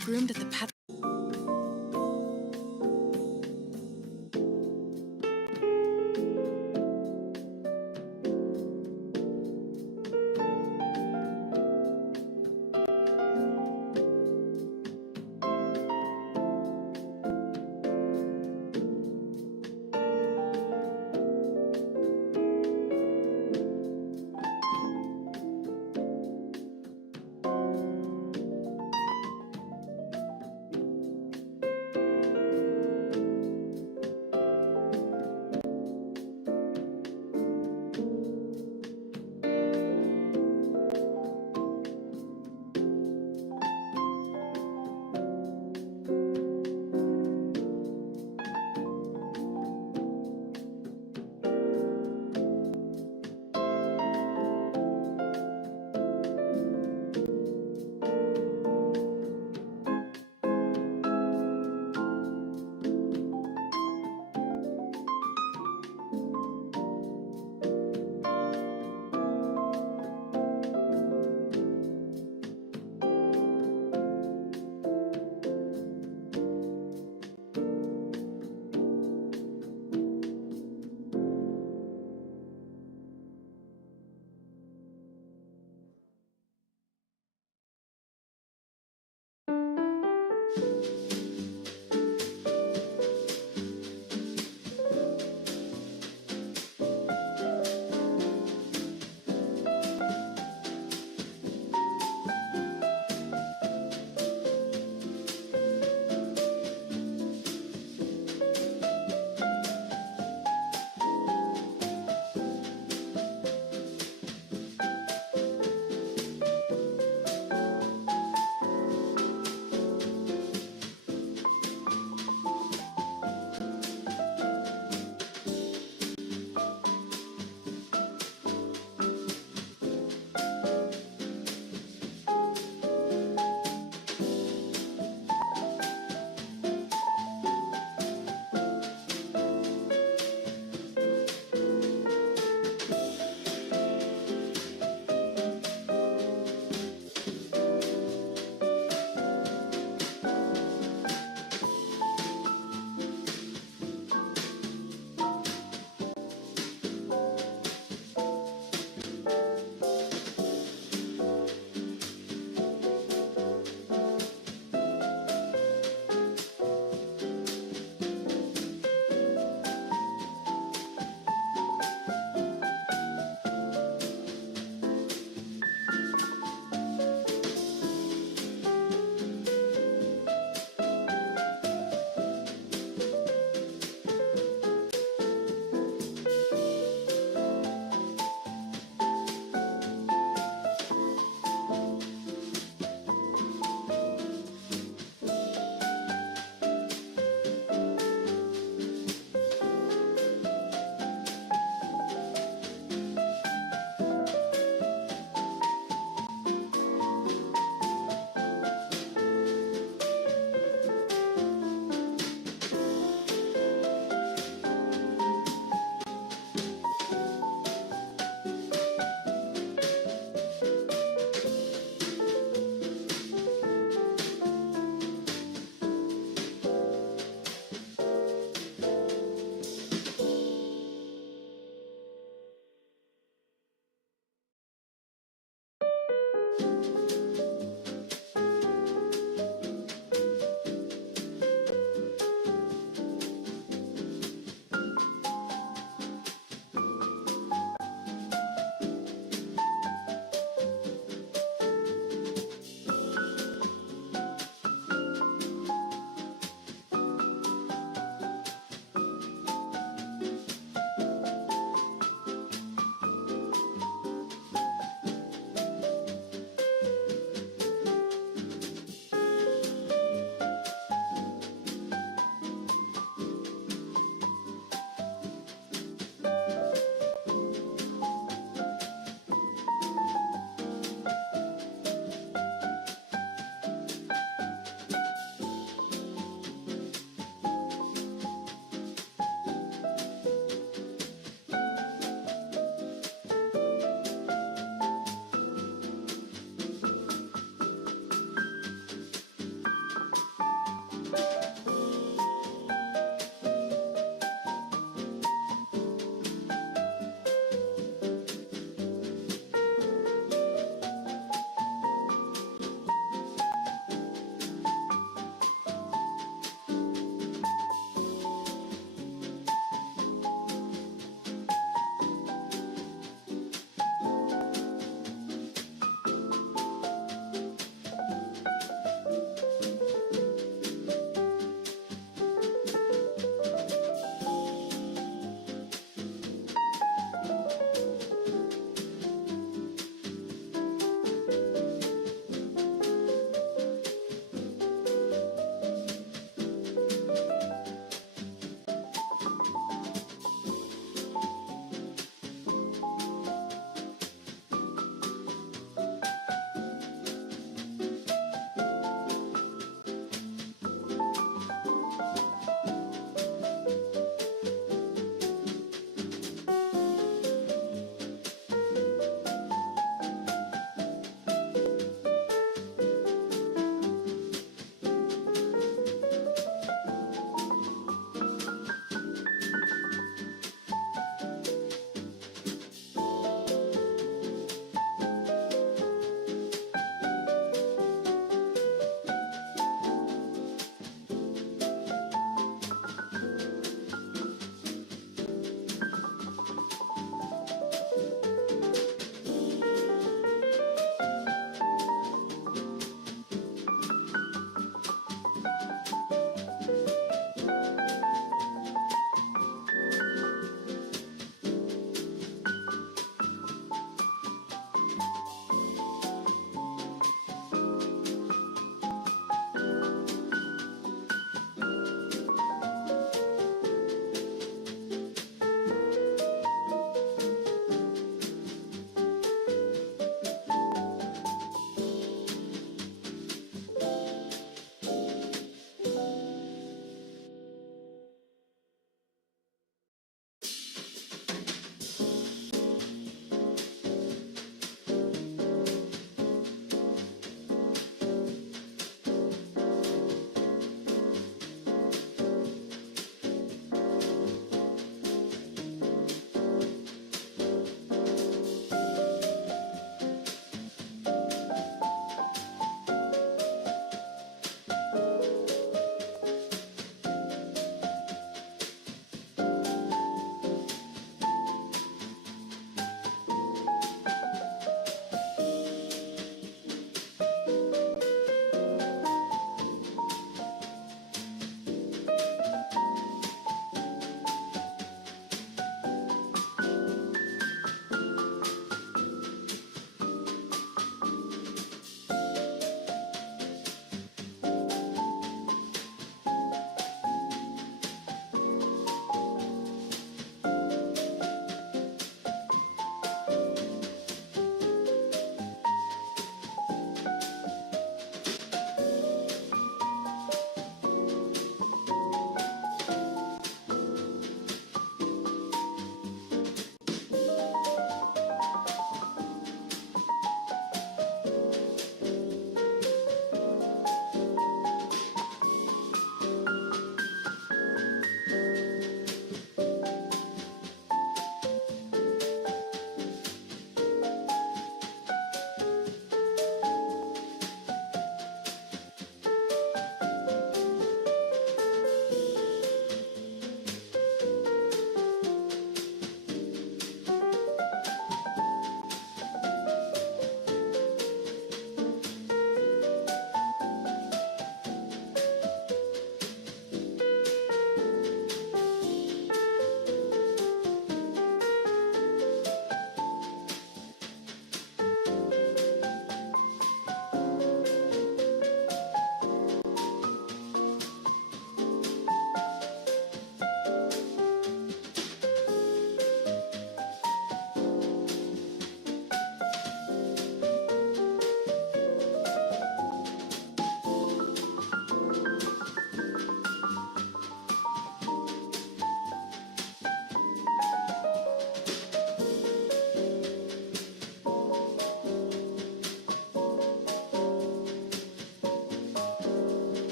groomed at the pet.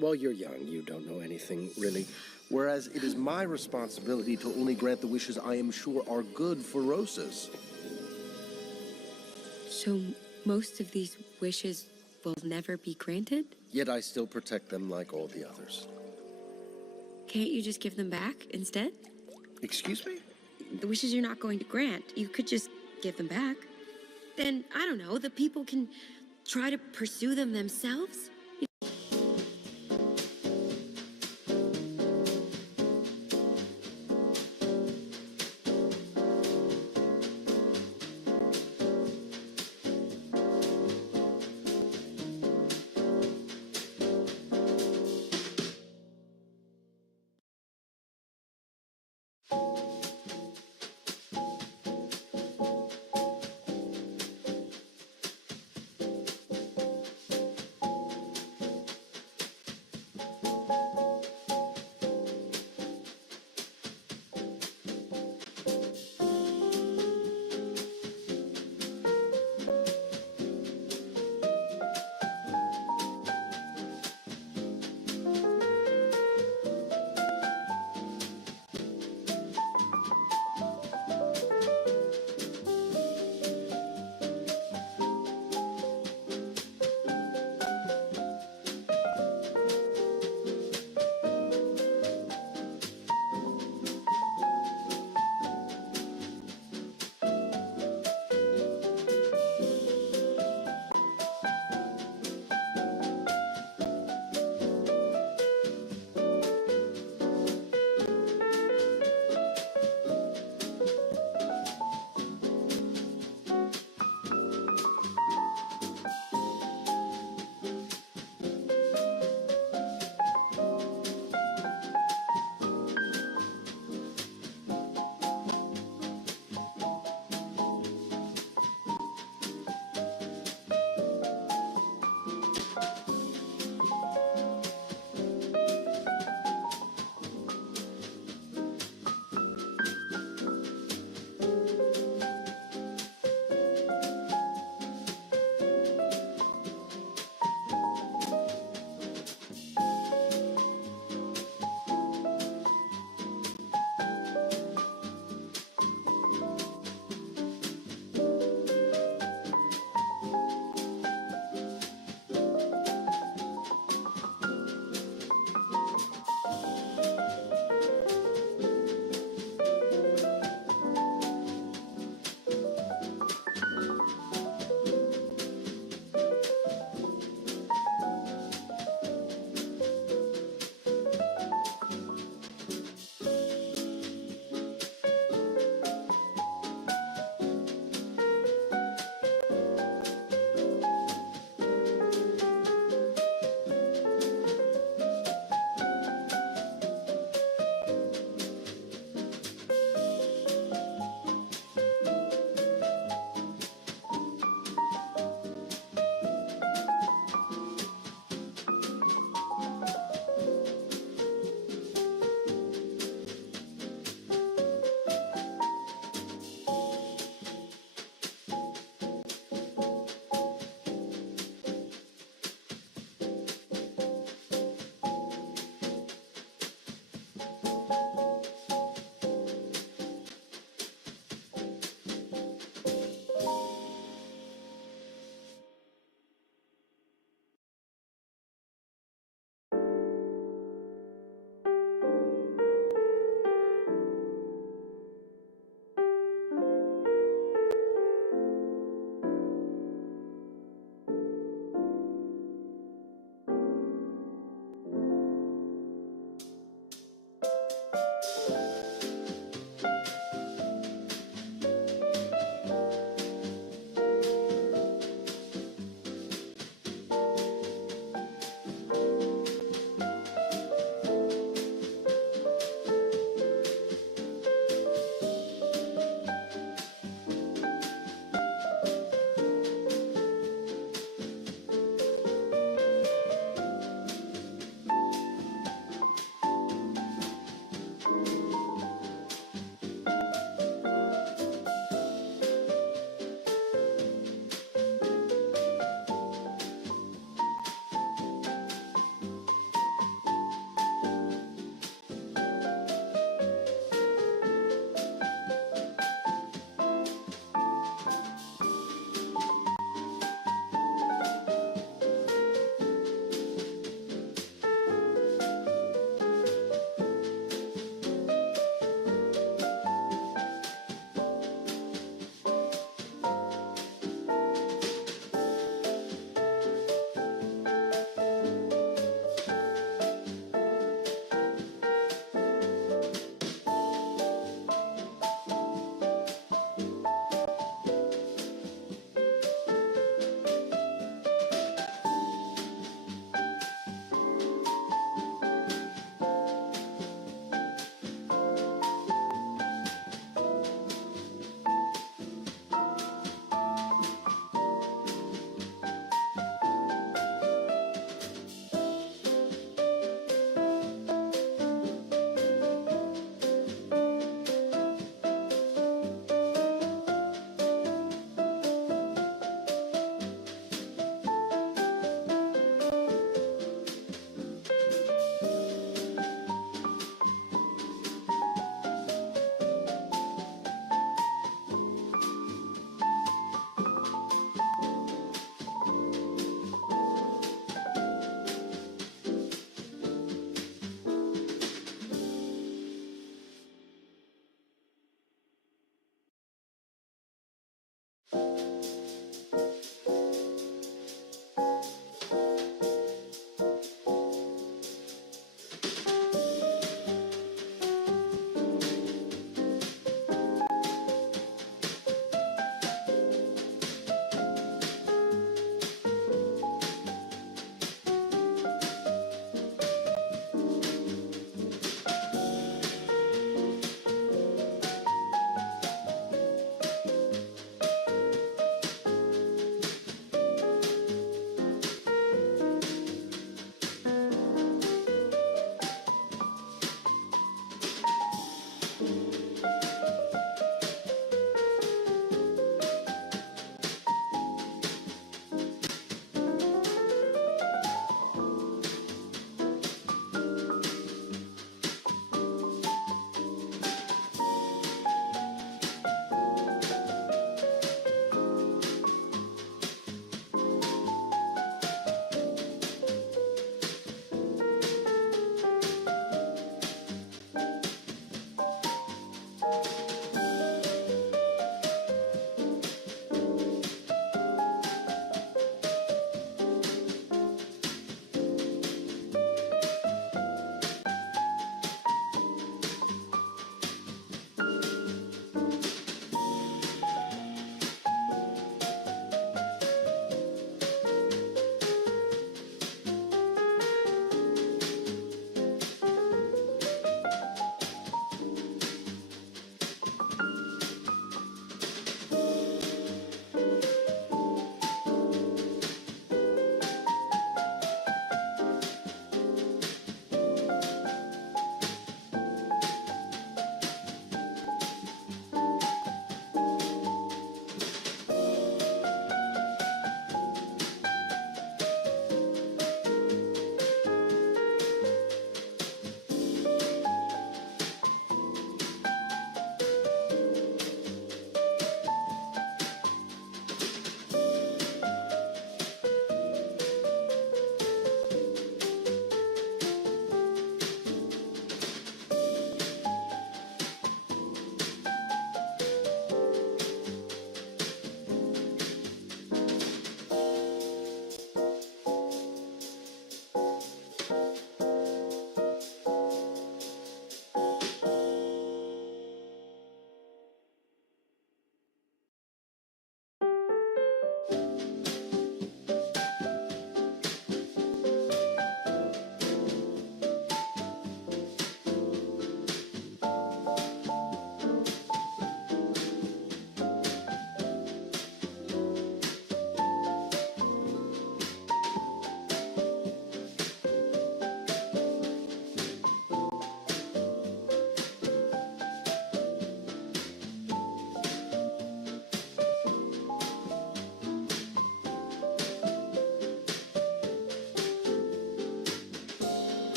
Well, you're young. You don't know anything, really. Whereas it is my responsibility to only grant the wishes I am sure are good for Rosas. So most of these wishes will never be granted? Yet I still protect them like all the others. Can't you just give them back instead? Excuse me? The wishes you're not going to grant, you could just give them back. Then, I don't know, the people can try to pursue them themselves?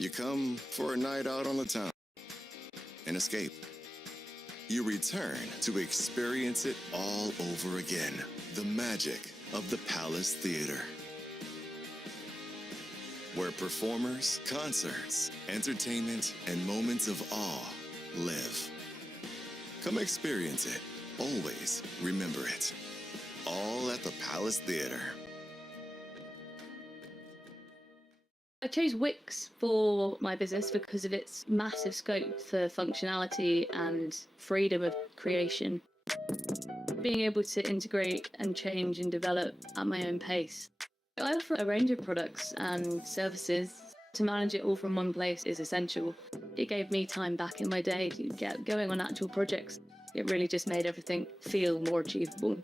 You come for a night out on the town, an escape. You return to experience it all over again. The magic of the Palace Theater, where performers, concerts, entertainment, and moments of awe live. Come experience it. Always remember it. All at the Palace Theater. I chose Wix for my business because of its massive scope for functionality and freedom of creation. Being able to integrate and change and develop at my own pace. I offer a range of products and services. To manage it all from one place is essential. It gave me time back in my day to get going on actual projects. It really just made everything feel more achievable.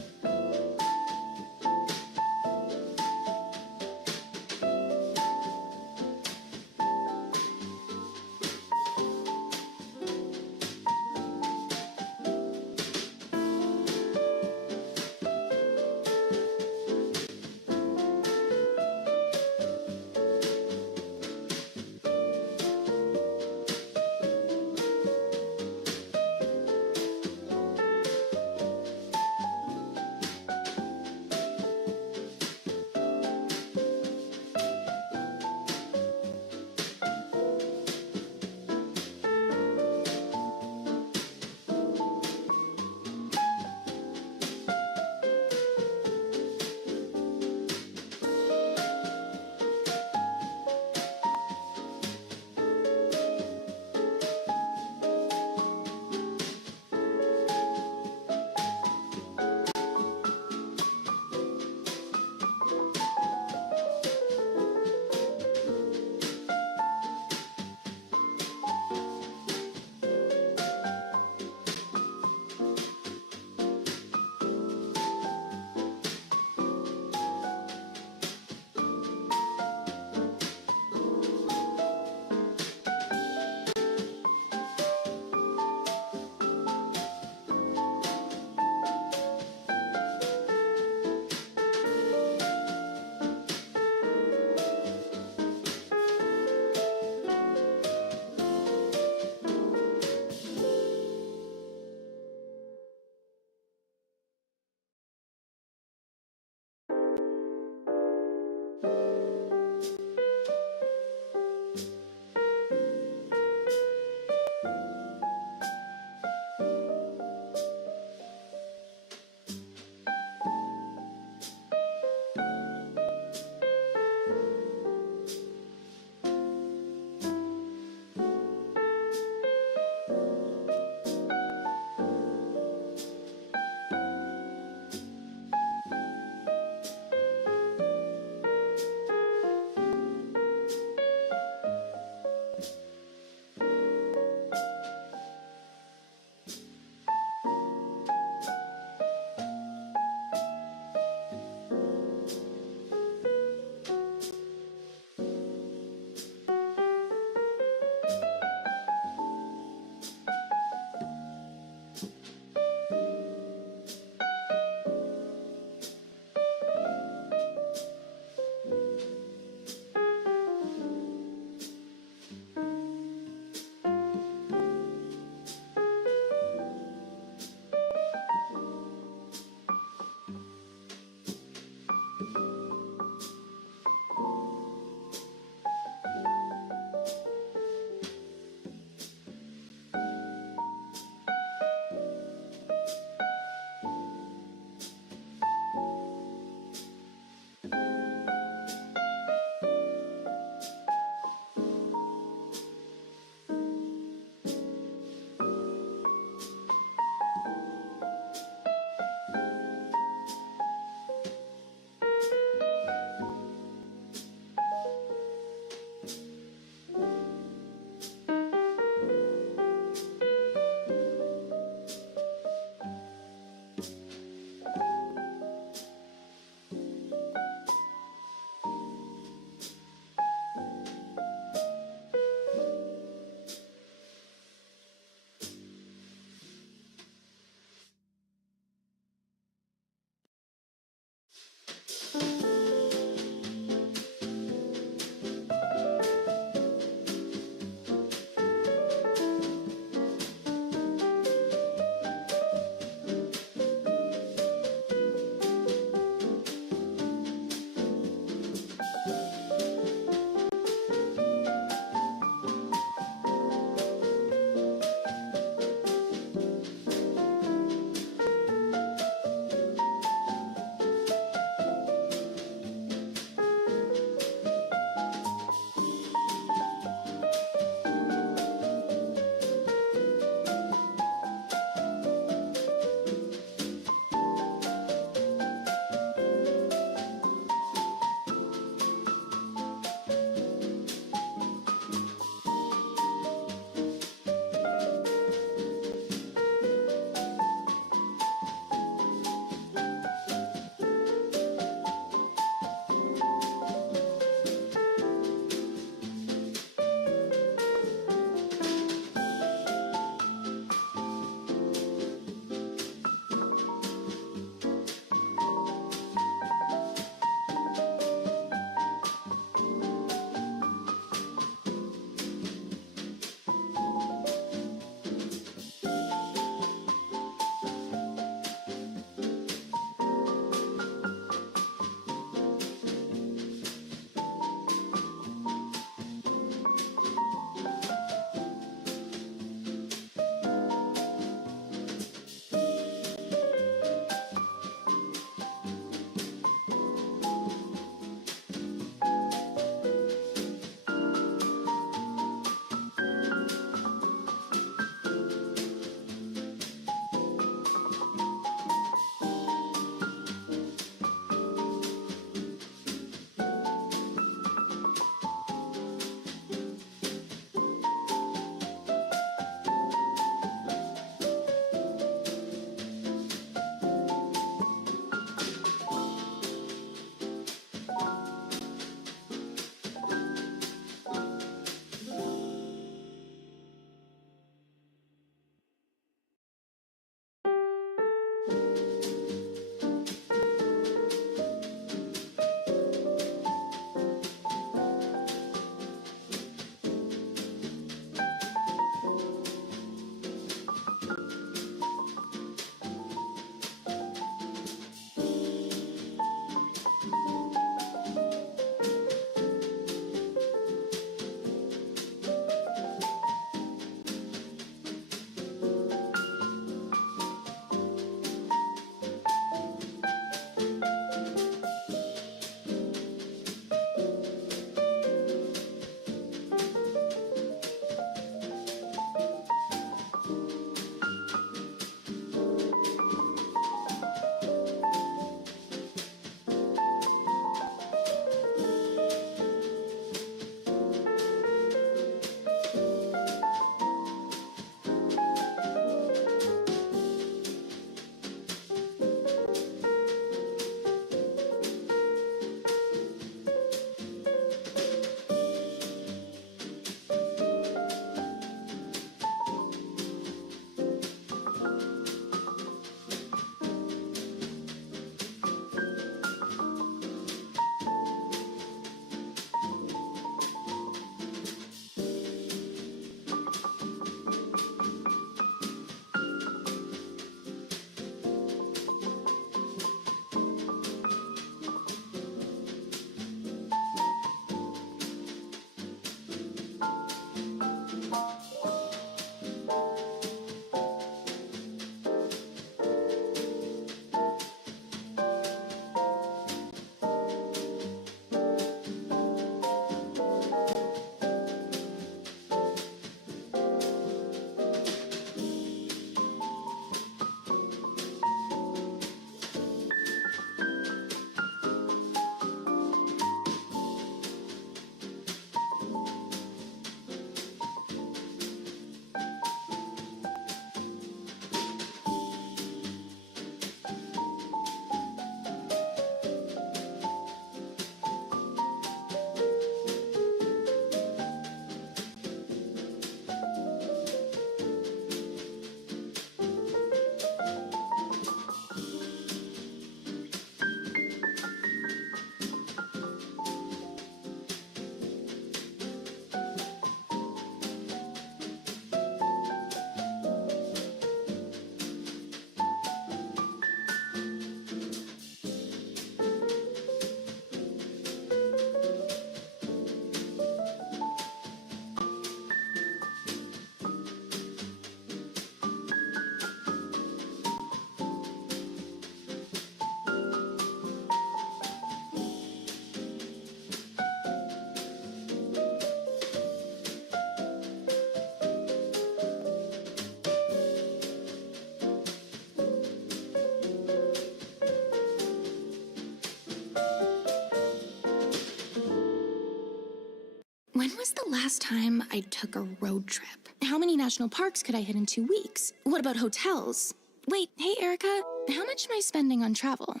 When was the last time I took a road trip? How many national parks could I hit in 2 weeks? What about hotels? Wait, hey, Erica, how much am I spending on travel?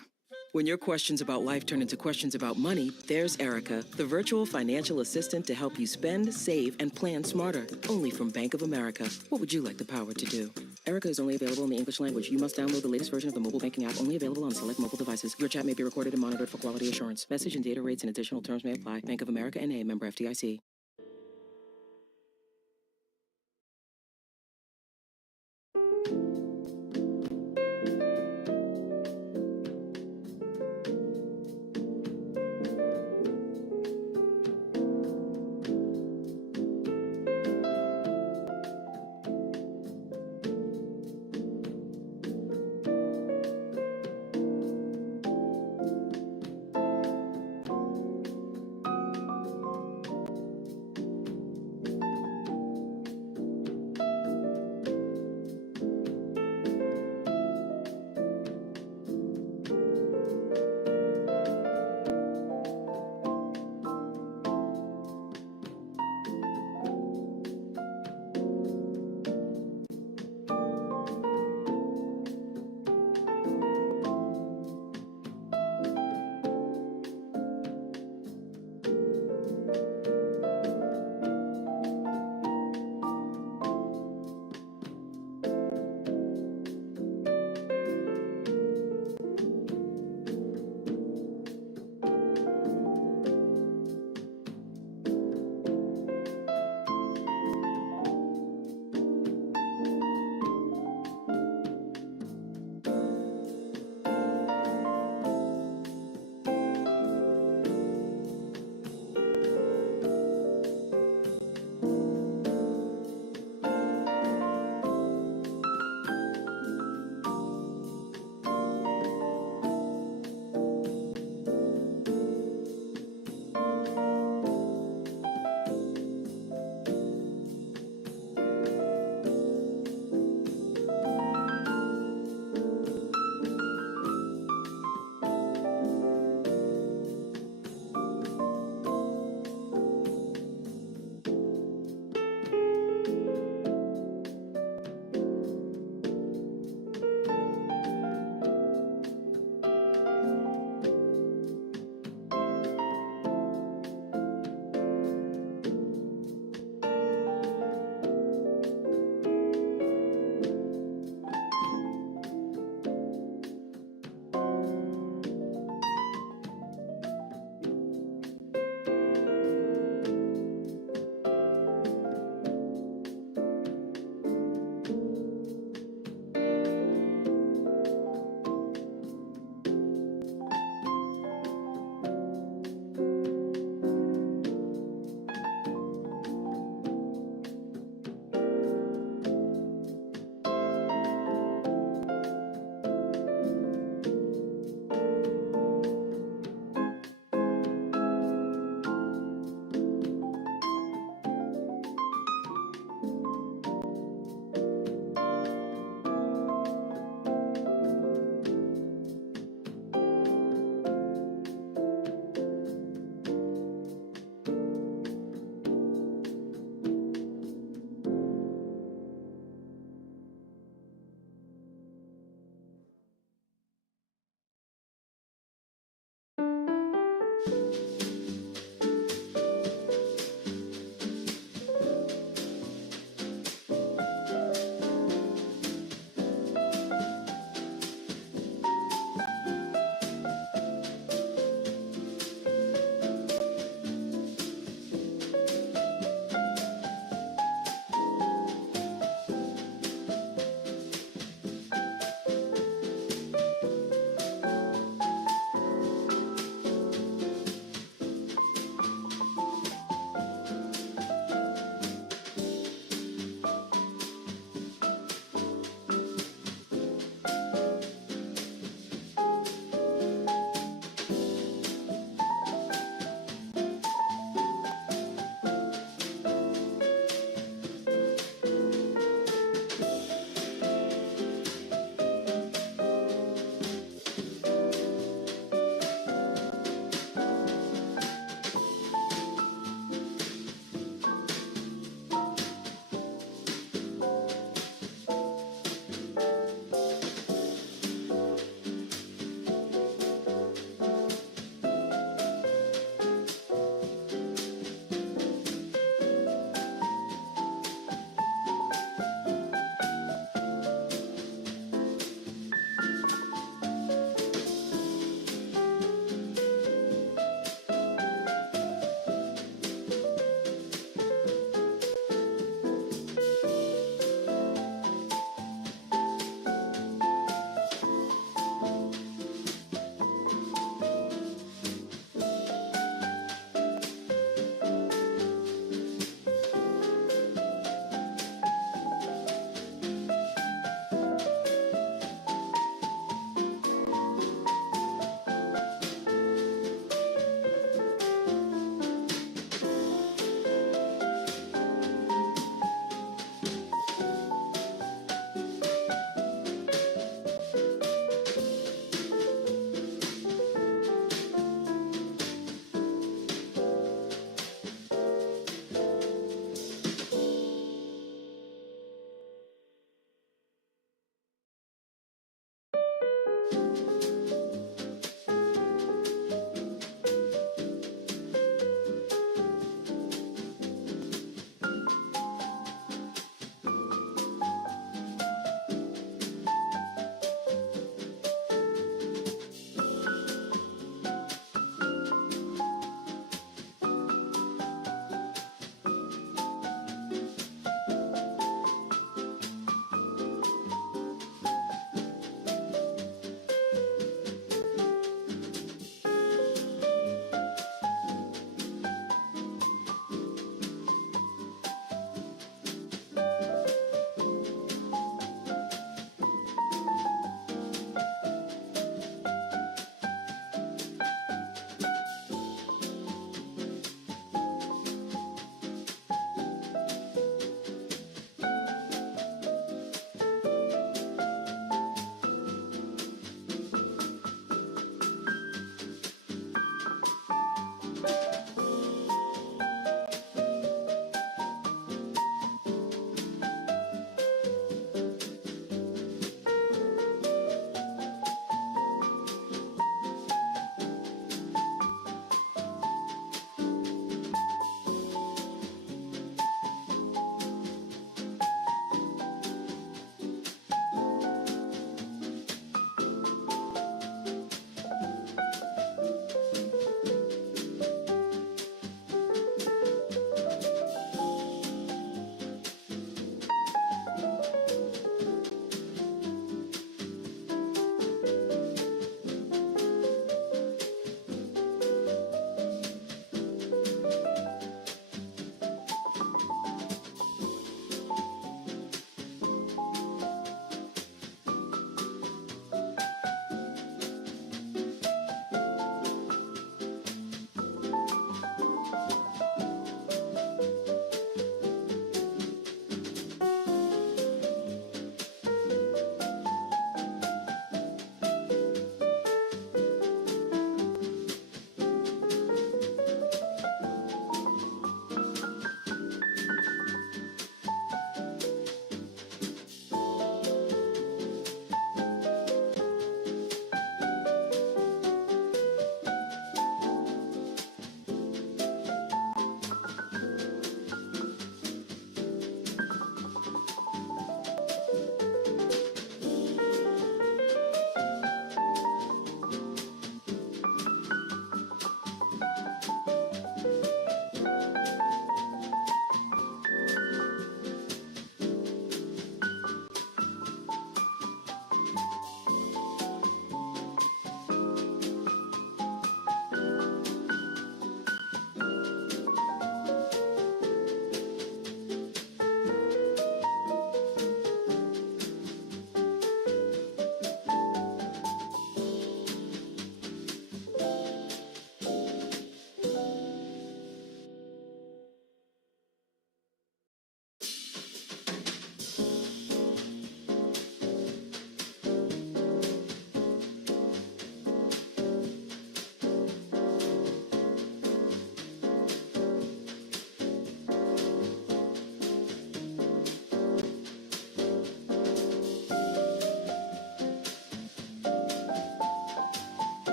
When your questions about life turn into questions about money, there's Erica, the virtual financial assistant to help you spend, save, and plan smarter. Only from Bank of America. What would you like the power to do? Erica is only available in the English language. You must download the latest version of the mobile banking app, only available on select mobile devices. Your chat may be recorded and monitored for quality assurance. Message and data rates and additional terms may apply. Bank of America N.A., member FDIC.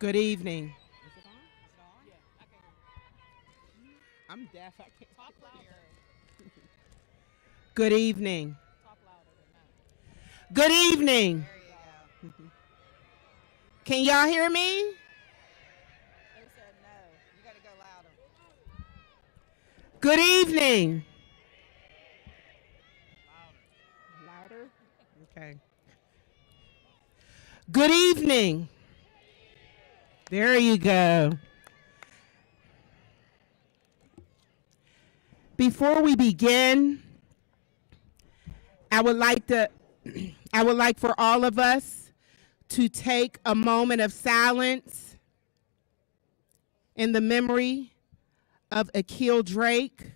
Good evening. I'm deaf. I can't talk louder. Good evening. Good evening. Can y'all hear me? They said no. You got to go louder. Good evening. Louder? Okay. Good evening. There you go. Before we begin, I would like for all of us to take a moment of silence in the memory of Akil Drake,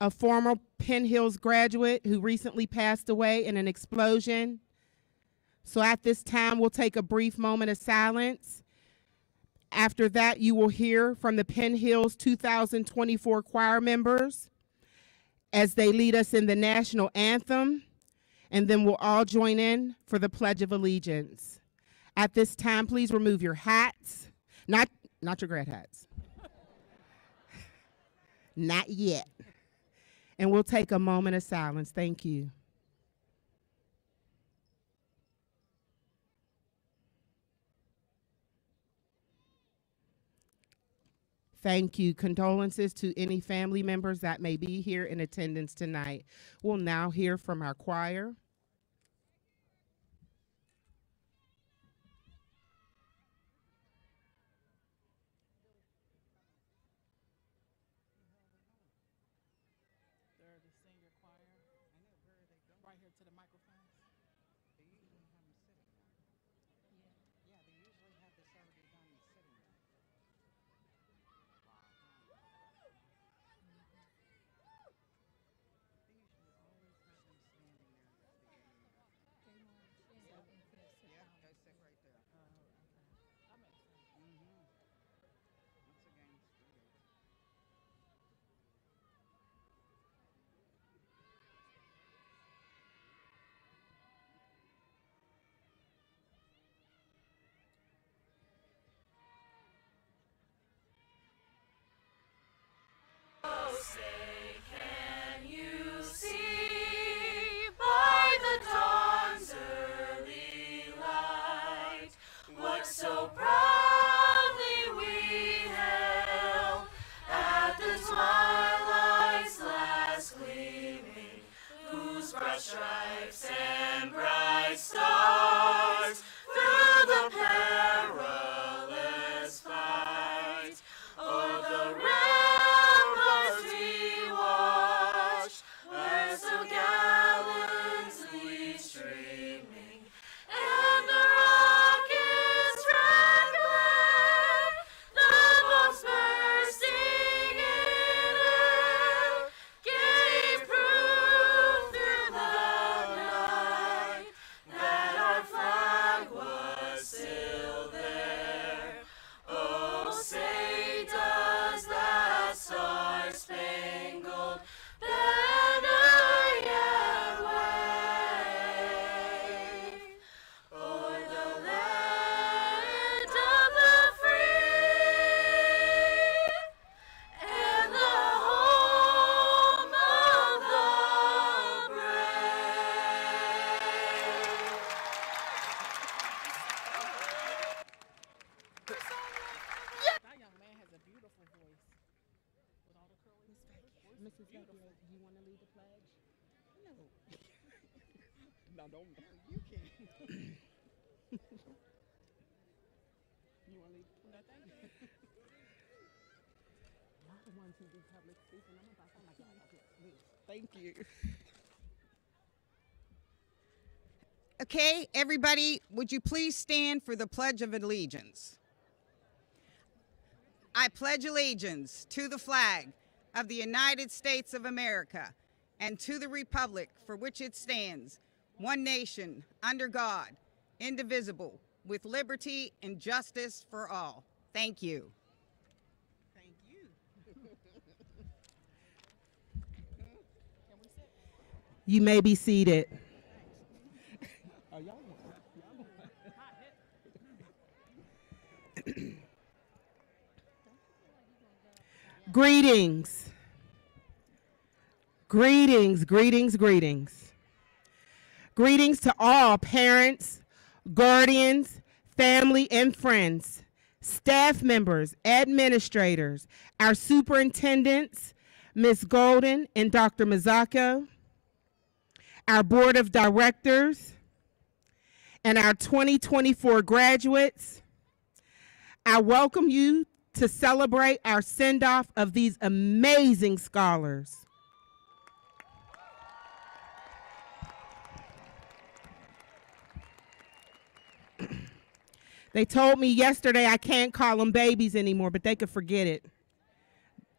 a former Penn Hills graduate who recently passed away in an explosion. So at this time, we'll take a brief moment of silence. After that, you will hear from the Penn Hills 2024 choir members as they lead us in the national anthem, and then we'll all join in for the Pledge of Allegiance. At this time, please remove your hats, not your grad hats. Not yet. And we'll take a moment of silence. Thank you. Thank you. Condolences to any family members that may be here in attendance tonight. We'll now hear from our choir. Mrs. Becky, do you want to lead the pledge? No. No, don't. You can. You want to lead the pledge? Y'all the ones who do public speaking. I'm about to sound like y'all out here. Please. Thank you. Okay, everybody, would you please stand for the Pledge of Allegiance? I pledge allegiance to the flag of the United States of America and to the republic for which it stands, one nation, under God, indivisible, with liberty and justice for all. Thank you. Thank you. You may be seated. Greetings. Greetings, greetings, greetings. Greetings to all parents, guardians, family, and friends, staff members, administrators, our superintendents, Ms. Golden and Dr. Mazzocco, our board of directors, and our 2024 graduates. I welcome you to celebrate our send-off of these amazing scholars. They told me yesterday I can't call them babies anymore, but they could forget it.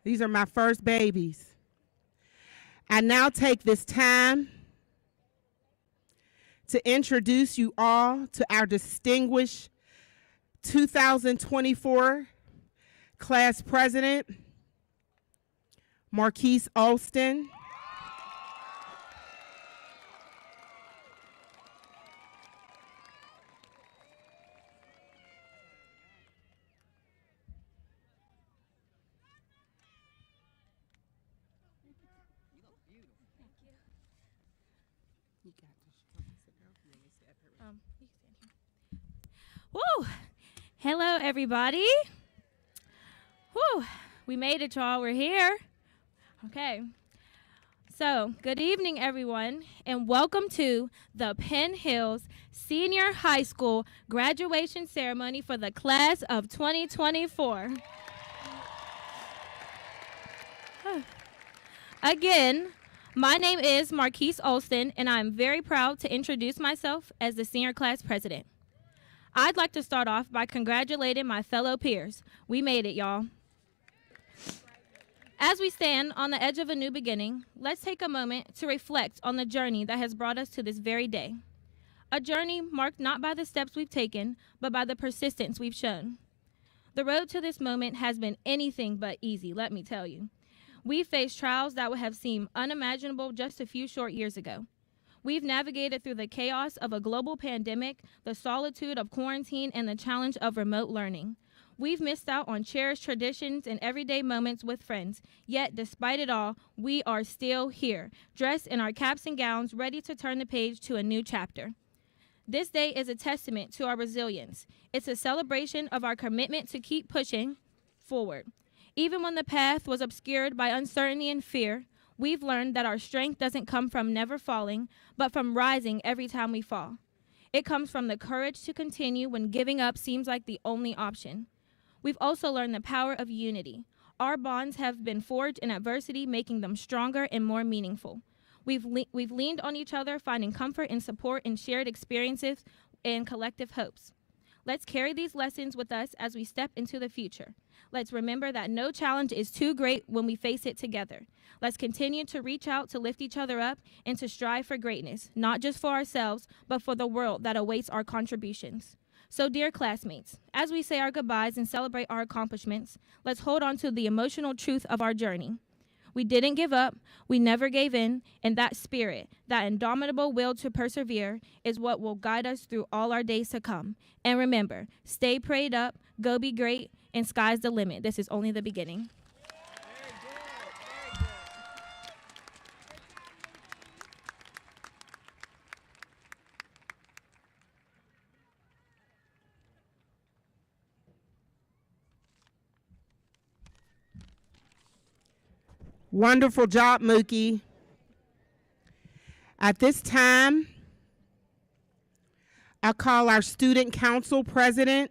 These are my first babies. I now take this time to introduce you all to our distinguished 2024 class president, Marquise Alston. Woo! Hello, everybody. Woo! We made it, y'all. We're here. Okay. So, good evening, everyone, and welcome to the Penn Hills Senior High School graduation ceremony for the class of 2024. Again, my name is Marquise Alston, and I'm very proud to introduce myself as the senior class president. I'd like to start off by congratulating my fellow peers. We made it, y'all. As we stand on the edge of a new beginning, let's take a moment to reflect on the journey that has brought us to this very day. A journey marked not by the steps we've taken, but by the persistence we've shown. The road to this moment has been anything but easy, let me tell you. We've faced trials that would have seemed unimaginable just a few short years ago. We've navigated through the chaos of a global pandemic, the solitude of quarantine, and the challenge of remote learning. We've missed out on cherished traditions and everyday moments with friends. Yet, despite it all, we are still here, dressed in our caps and gowns, ready to turn the page to a new chapter. This day is a testament to our resilience. It's a celebration of our commitment to keep pushing forward. Even when the path was obscured by uncertainty and fear, we've learned that our strength doesn't come from never falling, but from rising every time we fall. It comes from the courage to continue when giving up seems like the only option. We've also learned the power of unity. Our bonds have been forged in adversity, making them stronger and more meaningful. We've leaned on each other, finding comfort and support in shared experiences and collective hopes. Let's carry these lessons with us as we step into the future. Let's remember that no challenge is too great when we face it together. Let's continue to reach out to lift each other up and to strive for greatness, not just for ourselves, but for the world that awaits our contributions. So, dear classmates, as we say our goodbyes and celebrate our accomplishments, let's hold on to the emotional truth of our journey. We didn't give up, we never gave in, and that spirit, that indomitable will to persevere, is what will guide us through all our days to come. And remember, stay prayed up, go be great, and sky's the limit. This is only the beginning. Wonderful job, Mookie. At this time, I'll call our student council president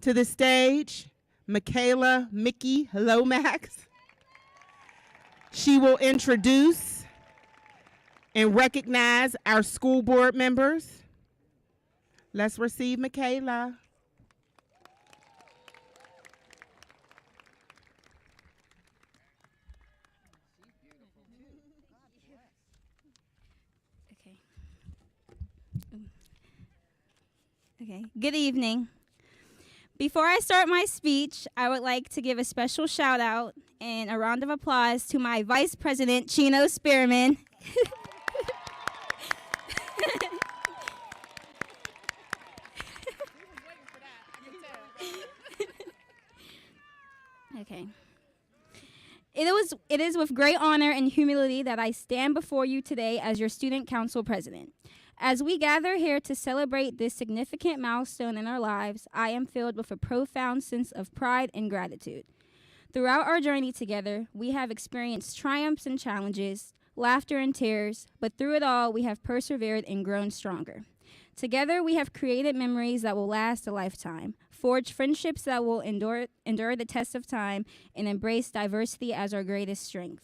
to the stage, Michaela Mickey Lomax. She will introduce and recognize our school board members. Let's receive Michaela. Okay, good evening. Before I start my speech, I would like to give a special shout out and a round of applause to my Vice President, Chino Spearman. Okay. It is with great honor and humility that I stand before you today as your Student Council President. As we gather here to celebrate this significant milestone in our lives, I am filled with a profound sense of pride and gratitude. Throughout our journey together, we have experienced triumphs and challenges, laughter and tears, but through it all, we have persevered and grown stronger. Together, we have created memories that will last a lifetime, forged friendships that will endure the test of time, and embrace diversity as our greatest strength.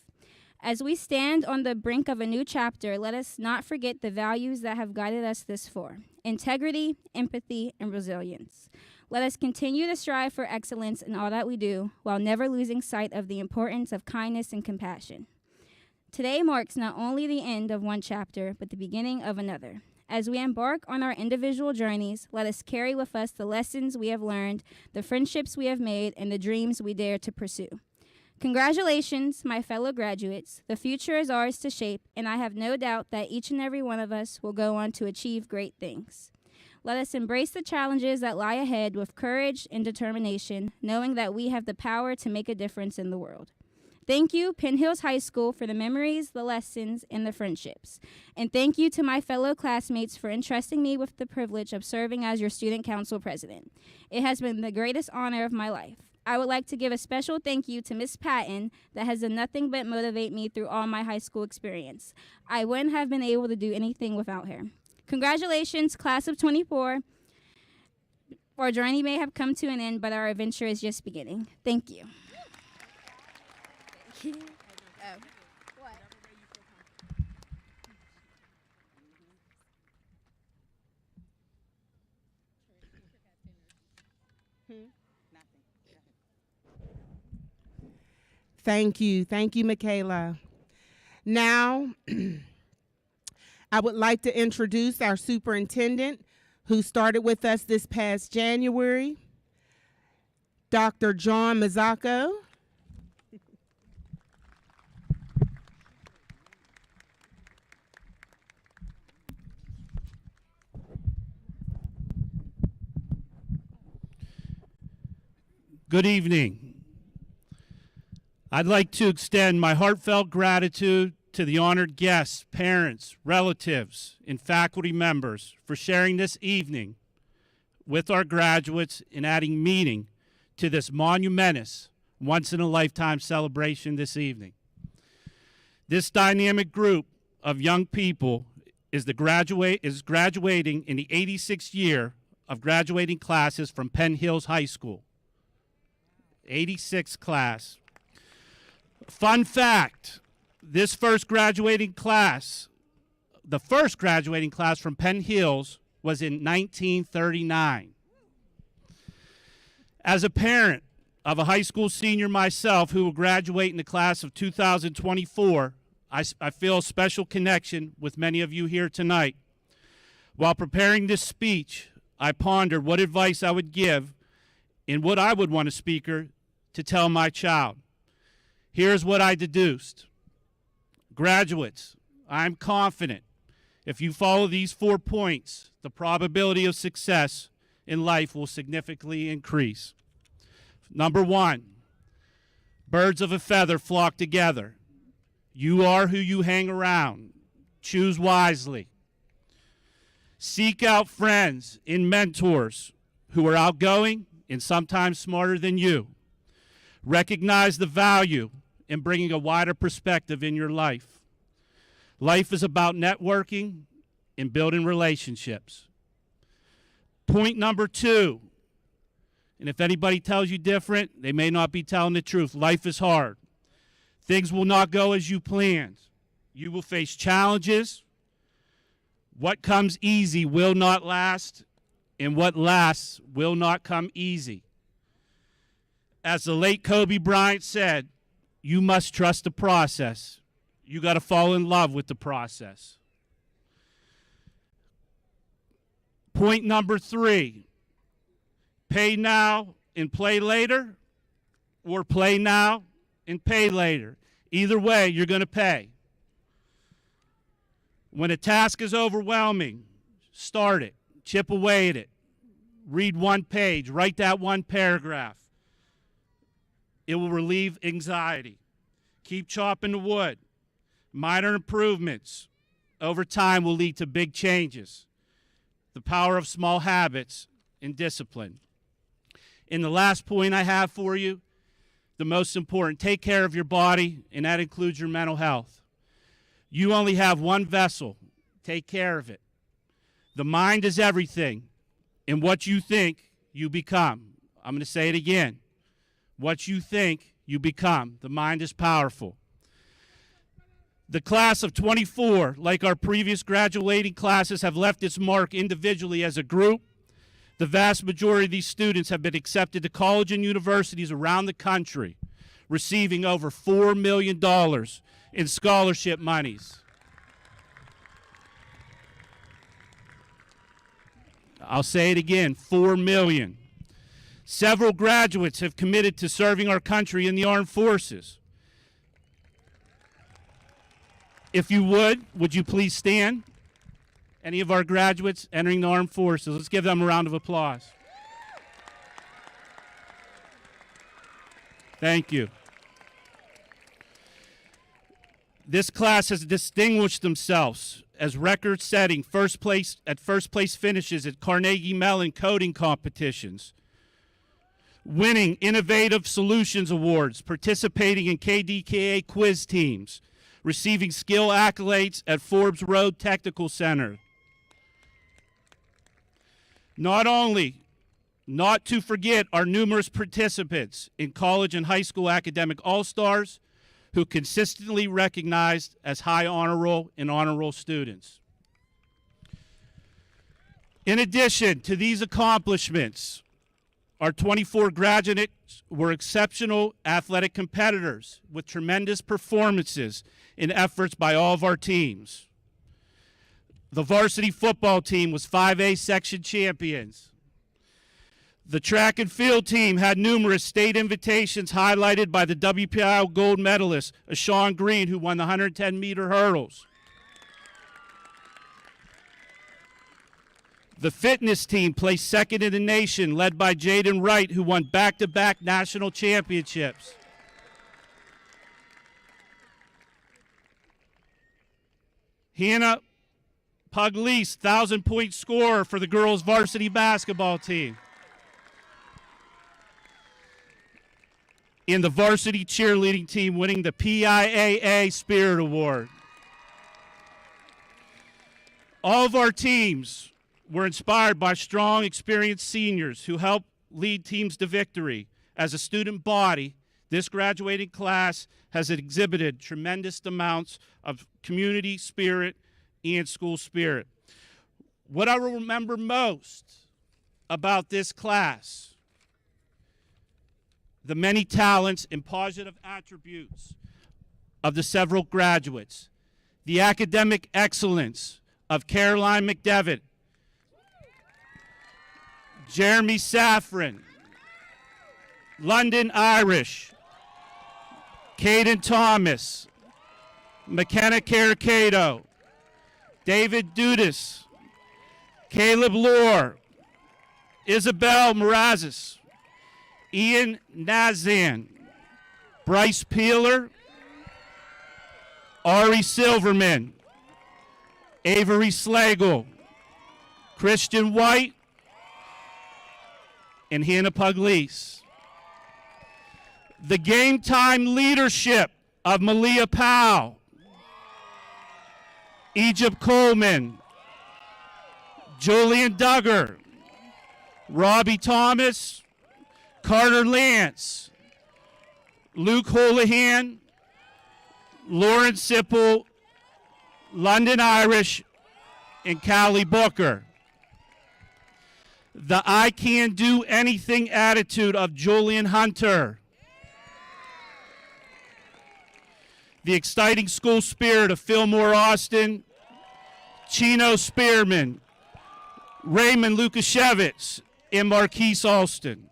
As we stand on the brink of a new chapter, let us not forget the values that have guided us this far: integrity, empathy, and resilience. Let us continue to strive for excellence in all that we do, while never losing sight of the importance of kindness and compassion. Today marks not only the end of one chapter, but the beginning of another. As we embark on our individual journeys, let us carry with us the lessons we have learned, the friendships we have made, and the dreams we dare to pursue. Congratulations, my fellow graduates. The future is ours to shape, and I have no doubt that each and every one of us will go on to achieve great things. Let us embrace the challenges that lie ahead with courage and determination, knowing that we have the power to make a difference in the world. Thank you, Penn Hills High School, for the memories, the lessons, and the friendships. And thank you to my fellow classmates for entrusting me with the privilege of serving as your Student Council President. It has been the greatest honor of my life. I would like to give a special thank you to Miss Patton that has done nothing but motivate me through all my high school experience. I wouldn't have been able to do anything without her. Congratulations, class of 24. Our journey may have come to an end, but our adventure is just beginning. Thank you. Thank you. Thank you, Michaela. Now, I would like to introduce our superintendent, who started with us this past January, Dr. John Mazzacco. Good evening. I'd like to extend my heartfelt gratitude to the honored guests, parents, relatives, and faculty members for sharing this evening with our graduates and adding meaning to this monumentous, once-in-a-lifetime celebration this evening. This dynamic group of young people is graduating in the 86th year of graduating classes from Penn Hills High School. 86th class. Fun fact, this first graduating class, the first graduating class from Penn Hills was in 1939. As a parent of a high school senior myself who will graduate in the class of 2024, I feel a special connection with many of you here tonight. While preparing this speech, I pondered what advice I would give and what I would want a speaker to tell my child. Here's what I deduced. Graduates, I'm confident if you follow these 4 points, the probability of success in life will significantly increase. Number 1, birds of a feather flock together. You are who you hang around. Choose wisely. Seek out friends and mentors who are outgoing and sometimes smarter than you. Recognize the value in bringing a wider perspective in your life. Life is about networking and building relationships. Point number 2, and if anybody tells you different, they may not be telling the truth. Life is hard. Things will not go as you planned. You will face challenges. What comes easy will not last, and what lasts will not come easy. As the late Kobe Bryant said, you must trust the process. You got to fall in love with the process. Point number 3, pay now and play later, or play now and pay later. Either way, you're going to pay. When a task is overwhelming, start it, chip away at it, read one page, write that one paragraph. It will relieve anxiety. Keep chopping the wood. Minor improvements over time will lead to big changes. The power of small habits and discipline. And the last point I have for you, the most important, take care of your body, and that includes your mental health. You only have one vessel. Take care of it. The mind is everything, and what you think, you become. I'm going to say it again. What you think, you become. The mind is powerful. The class of 24, like our previous graduating classes, have left its mark individually as a group. The vast majority of these students have been accepted to college and universities around the country, receiving over $4 million in scholarship monies. I'll say it again, $4 million. Several graduates have committed to serving our country in the armed forces. If you would you please stand? Any of our graduates entering the armed forces, let's give them a round of applause. Thank you. This class has distinguished themselves as record-setting first place finishes at Carnegie Mellon coding competitions, winning Innovative Solutions Awards, participating in KDKA quiz teams, receiving skill accolades at Forbes Road Technical Center. Not to forget our numerous participants in college and high school academic all-stars who consistently recognized as high honor roll and honor roll students. In addition to these accomplishments, our 24 graduates were exceptional athletic competitors with tremendous performances in efforts by all of our teams. The varsity football team was 5A section champions. The track and field team had numerous state invitations highlighted by the WPIAL gold medalist, Ashawn Green, who won the 110-meter hurdles. The fitness team placed second in the nation, led by Jaden Wright, who won back-to-back national championships. Hannah Pugliese, 1,000-point scorer for the girls' varsity basketball team. In the varsity cheerleading team, winning the PIAA Spirit Award. All of our teams were inspired by strong, experienced seniors who helped lead teams to victory. As a student body, this graduating class has exhibited tremendous amounts of community spirit and school spirit. What I will remember most about this class, the many talents and positive attributes of the several graduates, the academic excellence of Caroline McDevitt, Jeremy Safran, London Irish, Caden Thomas, McKenna Caricado, David Dudas, Caleb Lohr, Isabel Morazes, Ian Nazan, Bryce Peeler, Ari Silverman, Avery Slagle, Christian White, and Hannah Pugliese. The game time leadership of Malia Powell, Egypt Coleman, Julian Duggar, Robbie Thomas, Carter Lance, Luke Houlihan, Lauren Sipple, London Irish, and Callie Booker. The I can do anything attitude of Julian Hunter. The exciting school spirit of Fillmore Austin, Chino Spearman, Raymond Lukashevich, and Marquise Alston.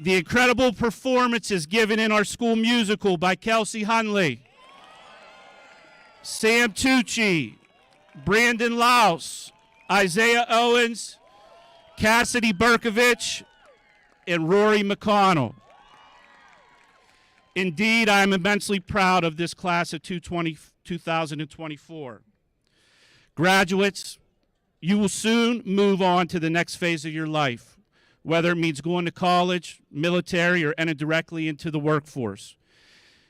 The incredible performances given in our school musical by Kelsey Hunley, Sam Tucci, Brandon Laus, Isaiah Owens, Cassidy Berkovich, and Rory McConnell. Indeed, I am immensely proud of this class of 2024. Graduates, you will soon move on to the next phase of your life, whether it means going to college, military, or enter directly into the workforce.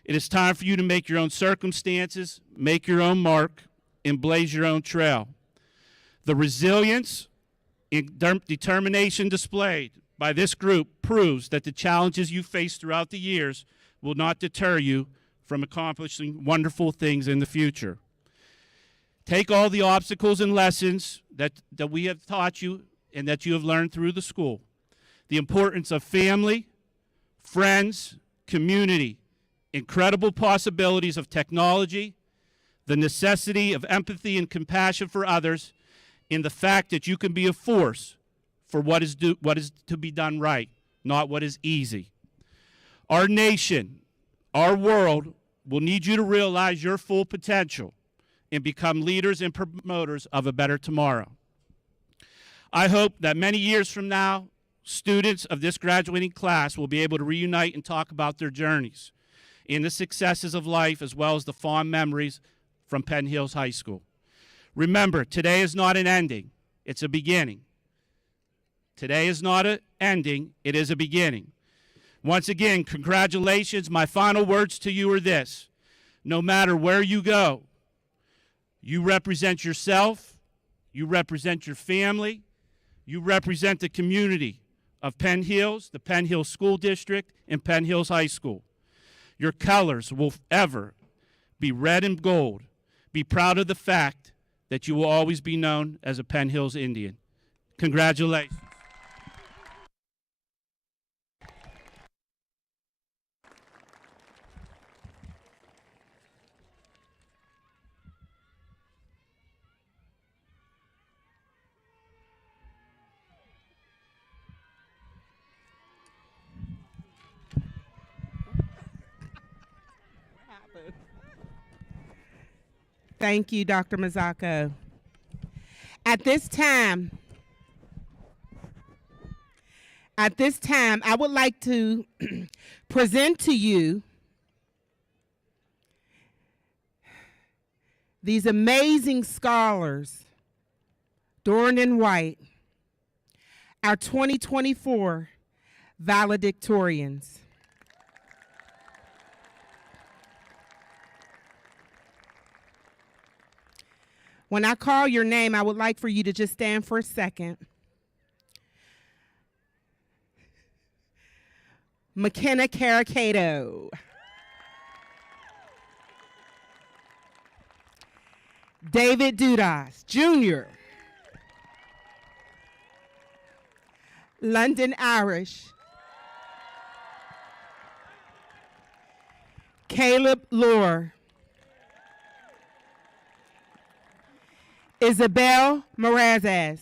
It is time for you to make your own circumstances, make your own mark, and blaze your own trail. The resilience and determination displayed by this group proves that the challenges you face throughout the years will not deter you from accomplishing wonderful things in the future. Take all the obstacles and lessons that we have taught you and that you have learned through the school. The importance of family, friends, community, incredible possibilities of technology, the necessity of empathy and compassion for others, and the fact that you can be a force for what is to be done right, not what is easy. Our nation, our world, will need you to realize your full potential and become leaders and promoters of a better tomorrow. I hope that many years from now, students of this graduating class will be able to reunite and talk about their journeys and the successes of life, as well as the fond memories from Penn Hills High School. Remember, today is not an ending, it's a beginning. Today is not an ending, it is a beginning. Once again, congratulations. My final words to you are this: no matter where you go, you represent yourself, you represent your family, you represent the community of Penn Hills, the Penn Hills School District, and Penn Hills High School. Your colors will ever be red and gold. Be proud of the fact that you will always be known as a Penn Hills Indian. Congratulations. Thank you, Dr. Mazzocco. At this time, I would like to present to you these amazing scholars, adorned in white, our 2024 valedictorians. When I call your name, I would like for you to just stand for a second. McKenna Caracato. David Dudas, Jr. London Irish. Caleb Lohr. Isabel Morazes.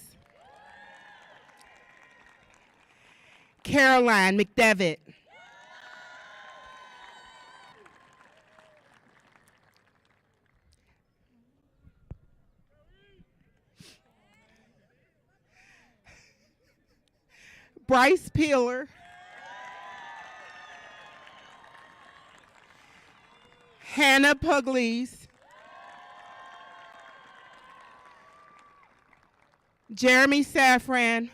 Caroline McDevitt. Bryce Peeler. Hannah Pugliese. Jeremy Safran.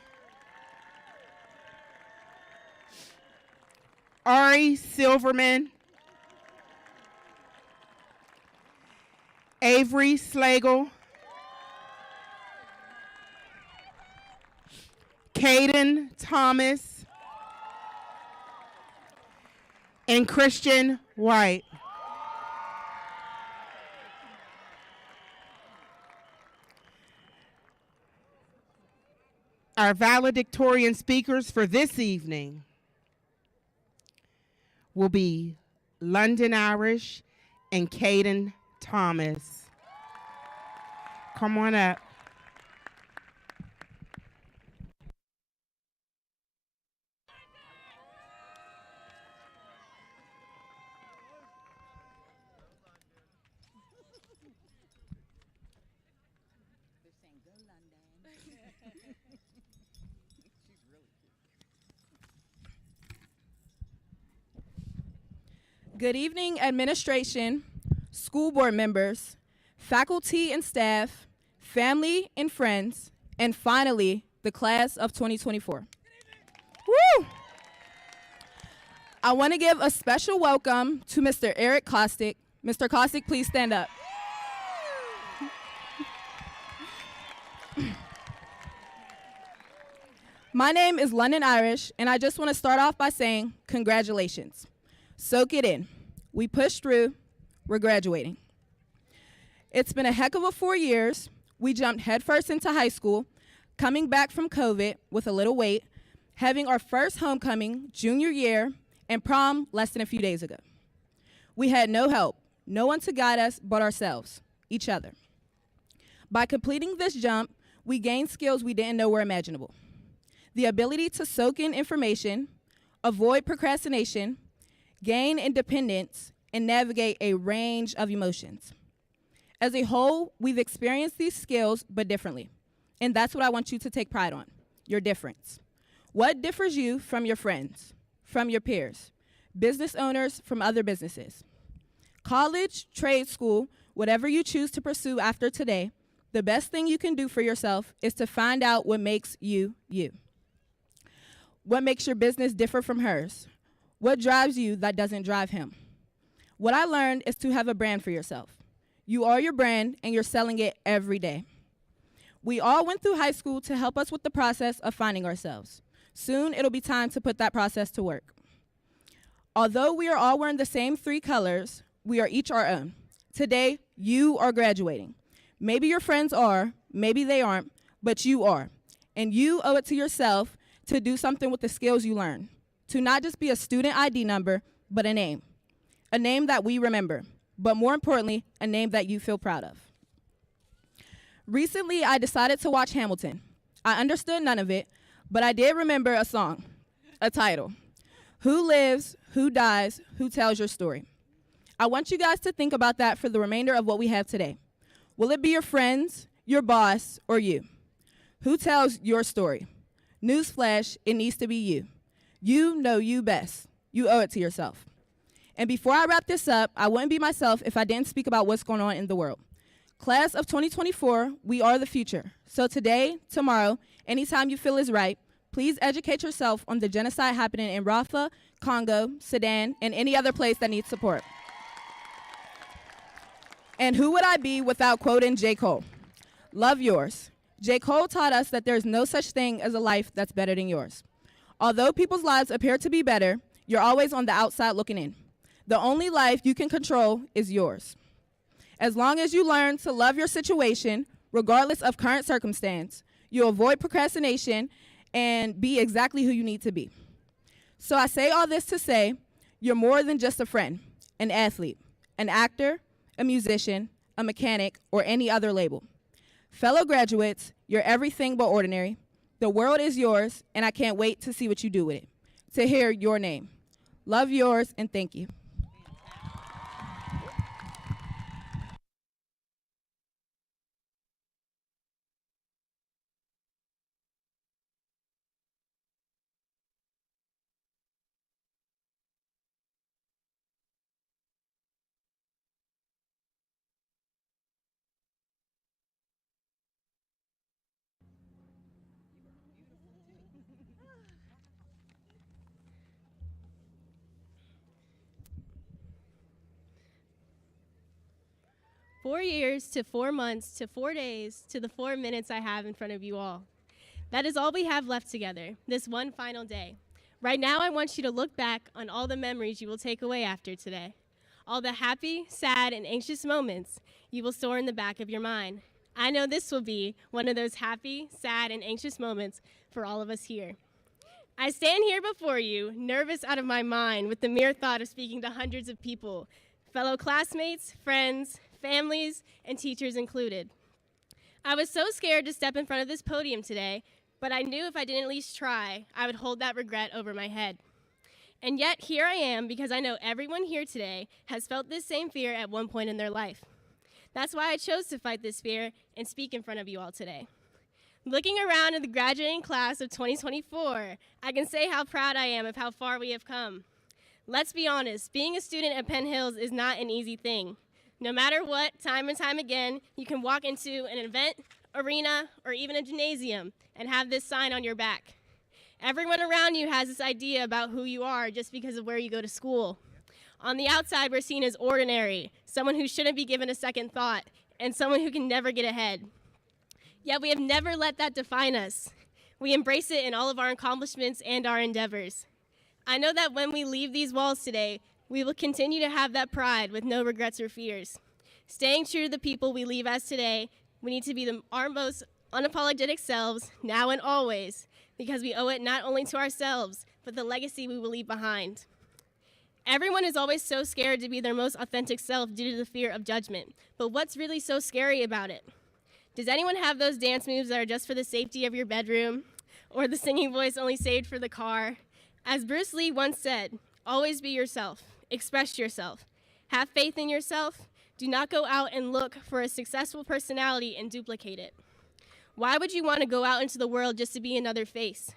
Ari Silverman. Avery Slagle. Caden Thomas. And Christian White. Our valedictorian speakers for this evening will be London Irish and Caden Thomas. Come on up. Good evening, administration, school board members, faculty and staff, family and friends, and finally, the class of 2024. Woo! I want to give a special welcome to Mr. Eric Kostick. Mr. Kostick, please stand up. My name is London Irish, and I just want to start off by saying congratulations. Soak it in. We pushed through. We're graduating. It's been a heck of a 4 years. We jumped headfirst into high school, coming back from COVID with a little weight, having our first homecoming junior year, and prom less than a few days ago. We had no help, no one to guide us but ourselves, each other. By completing this jump, we gained skills we didn't know were imaginable. The ability to soak in information, avoid procrastination, gain independence, and navigate a range of emotions. As a whole, we've experienced these skills, but differently. And that's what I want you to take pride on, your difference. What differs you from your friends, from your peers, business owners from other businesses? College, trade school, whatever you choose to pursue after today, the best thing you can do for yourself is to find out what makes you, you. What makes your business differ from hers? What drives you that doesn't drive him? What I learned is to have a brand for yourself. You are your brand, and you're selling it every day. We all went through high school to help us with the process of finding ourselves. Soon, it'll be time to put that process to work. Although we are all wearing the same 3 colors, we are each our own. Today, you are graduating. Maybe your friends are, maybe they aren't, but you are. And you owe it to yourself to do something with the skills you learn. To not just be a student ID number, but a name. A name that we remember, but more importantly, a name that you feel proud of. Recently, I decided to watch Hamilton. I understood none of it, but I did remember a song, a title. Who lives, who dies, who tells your story? I want you guys to think about that for the remainder of what we have today. Will it be your friends, your boss, or you? Who tells your story? Newsflash, it needs to be you. You know you best. You owe it to yourself. And before I wrap this up, I wouldn't be myself if I didn't speak about what's going on in the world. Class of 2024, we are the future. So today, tomorrow, anytime you feel is right, please educate yourself on the genocide happening in Rafah, Congo, Sudan, and any other place that needs support. And who would I be without quoting J. Cole? Love yours. J. Cole taught us that there's no such thing as a life that's better than yours. Although people's lives appear to be better, you're always on the outside looking in. The only life you can control is yours. As long as you learn to love your situation, regardless of current circumstance, you'll avoid procrastination and be exactly who you need to be. So I say all this to say, you're more than just a friend, an athlete, an actor, a musician, a mechanic, or any other label. Fellow graduates, you're everything but ordinary. The world is yours, and I can't wait to see what you do with it, to hear your name. Love yours, and thank you. "4 years to 4 months to 4 days to the 4 minutes I have in front of you all. That is all we have left together, this one final day. Right now, I want you to look back on all the memories you will take away after today. All the happy, sad, and anxious moments you will store in the back of your mind. I know this will be one of those happy, sad, and anxious moments for all of us here. I stand here before you, nervous out of my mind with the mere thought of speaking to hundreds of people, fellow classmates, friends, families, and teachers included. I was so scared to step in front of this podium today, but I knew if I didn't at least try, I would hold that regret over my head. And yet, here I am because I know everyone here today has felt this same fear at one point in their life. That's why I chose to fight this fear and speak in front of you all today. Looking around at the graduating class of 2024, I can say how proud I am of how far we have come. Let's be honest, being a student at Penn Hills is not an easy thing. No matter what, time and time again, you can walk into an event, arena, or even a gymnasium and have this sign on your back. Everyone around you has this idea about who you are just because of where you go to school. On the outside, we're seen as ordinary, someone who shouldn't be given a second thought, and someone who can never get ahead. Yet we have never let that define us. We embrace it in all of our accomplishments and our endeavors. I know that when we leave these walls today, we will continue to have that pride with no regrets or fears. Staying true to the people we leave as today, we need to be our most unapologetic selves, now and always, because we owe it not only to ourselves, but the legacy we will leave behind. Everyone is always so scared to be their most authentic self due to the fear of judgment, but what's really so scary about it? Does anyone have those dance moves that are just for the safety of your bedroom, or the singing voice only saved for the car? As Bruce Lee once said, always be yourself, express yourself, have faith in yourself, do not go out and look for a successful personality and duplicate it. Why would you want to go out into the world just to be another face?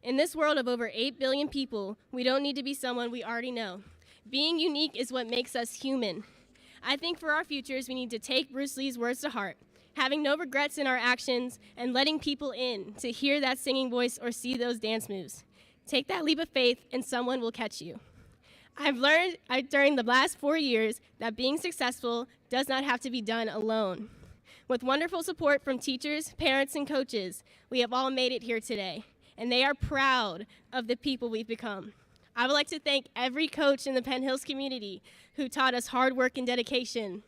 In this world of over 8 billion people, we don't need to be someone we already know. Being unique is what makes us human. I think for our futures, we need to take Bruce Lee's words to heart, having no regrets in our actions and letting people in to hear that singing voice or see those dance moves. Take that leap of faith and someone will catch you. I've learned during the last 4 years that being successful does not have to be done alone. With wonderful support from teachers, parents, and coaches, we have all made it here today, and they are proud of the people we've become. I would like to thank every coach in the Penn Hills community who taught us hard work and dedication.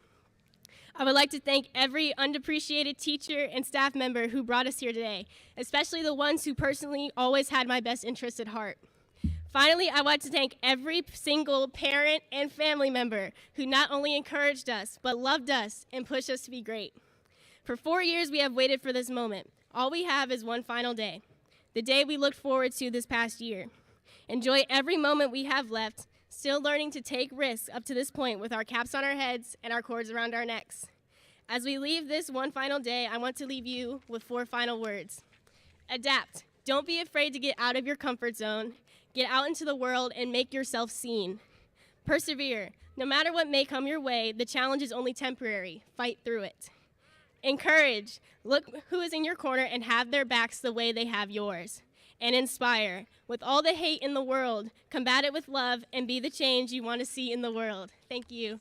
I would like to thank every unappreciated teacher and staff member who brought us here today, especially the ones who personally always had my best interests at heart. Finally, I want to thank every single parent and family member who not only encouraged us, but loved us and pushed us to be great. For 4 years, we have waited for this moment. All we have is one final day, the day we looked forward to this past year. Enjoy every moment we have left, still learning to take risks up to this point with our caps on our heads and our cords around our necks. As we leave this one final day, I want to leave you with 4 final words. Adapt. Don't be afraid to get out of your comfort zone. Get out into the world and make yourself seen. Persevere. No matter what may come your way, the challenge is only temporary. Fight through it. Encourage. Look who is in your corner and have their backs the way they have yours. And inspire. With all the hate in the world, combat it with love and be the change you want to see in the world. Thank you.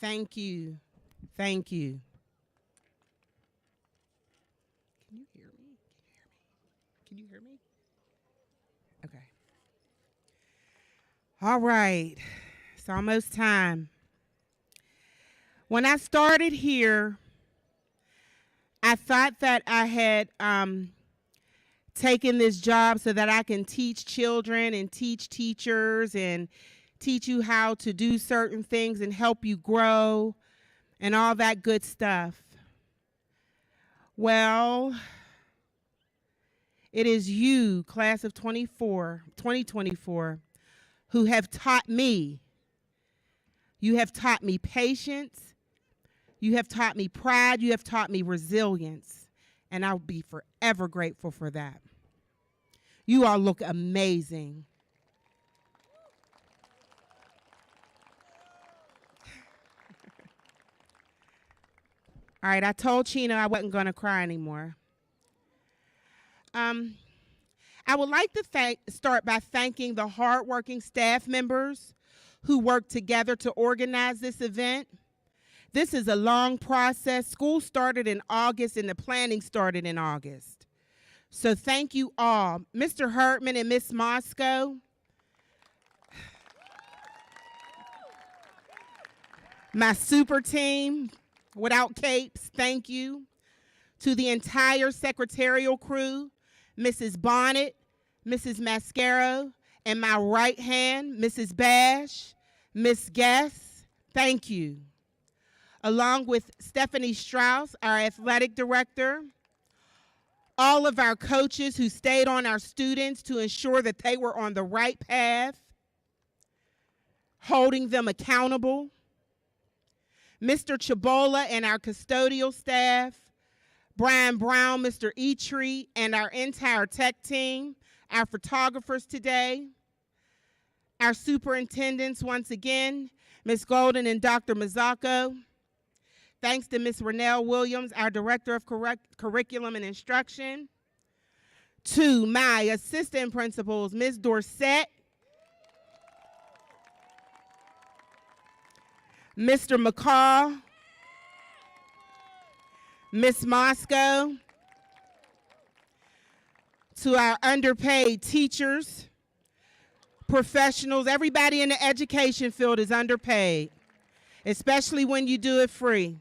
Thank you. Thank you. Can you hear me? Can you hear me? Okay. All right. It's almost time. When I started here, I thought that I had taken this job so that I can teach children and teach teachers and teach you how to do certain things and help you grow and all that good stuff. Well, it is you, class of 2024, who have taught me. You have taught me patience. You have taught me pride. You have taught me resilience. And I'll be forever grateful for that. You all look amazing. All right, I told Chino I wasn't going to cry anymore. I would like to start by thanking the hardworking staff members who worked together to organize this event. This is a long process. School started in August and the planning started in August. So thank you all. Mr. Hartman and Miss Moscow. My super team. Without capes, thank you. To the entire secretarial crew, Mrs. Bonnet, Mrs. Mascaro, and my right hand, Mrs. Bash, Miss Guess, thank you. Along with Stephanie Strauss, our athletic director, all of our coaches who stayed on our students to ensure that they were on the right path, holding them accountable. Mr. Chabola and our custodial staff, Brian Brown, Mr. Etrie, and our entire tech team, our photographers today, our superintendents once again, Ms. Golden and Dr. Mazzocco. Thanks to Ms. Renelle Williams, our Director of Curriculum and Instruction. To my assistant principals, Ms. Dorsett, Mr. McCall, Ms. Moscow. To our underpaid teachers, professionals, everybody in the education field is underpaid, especially when you do it free.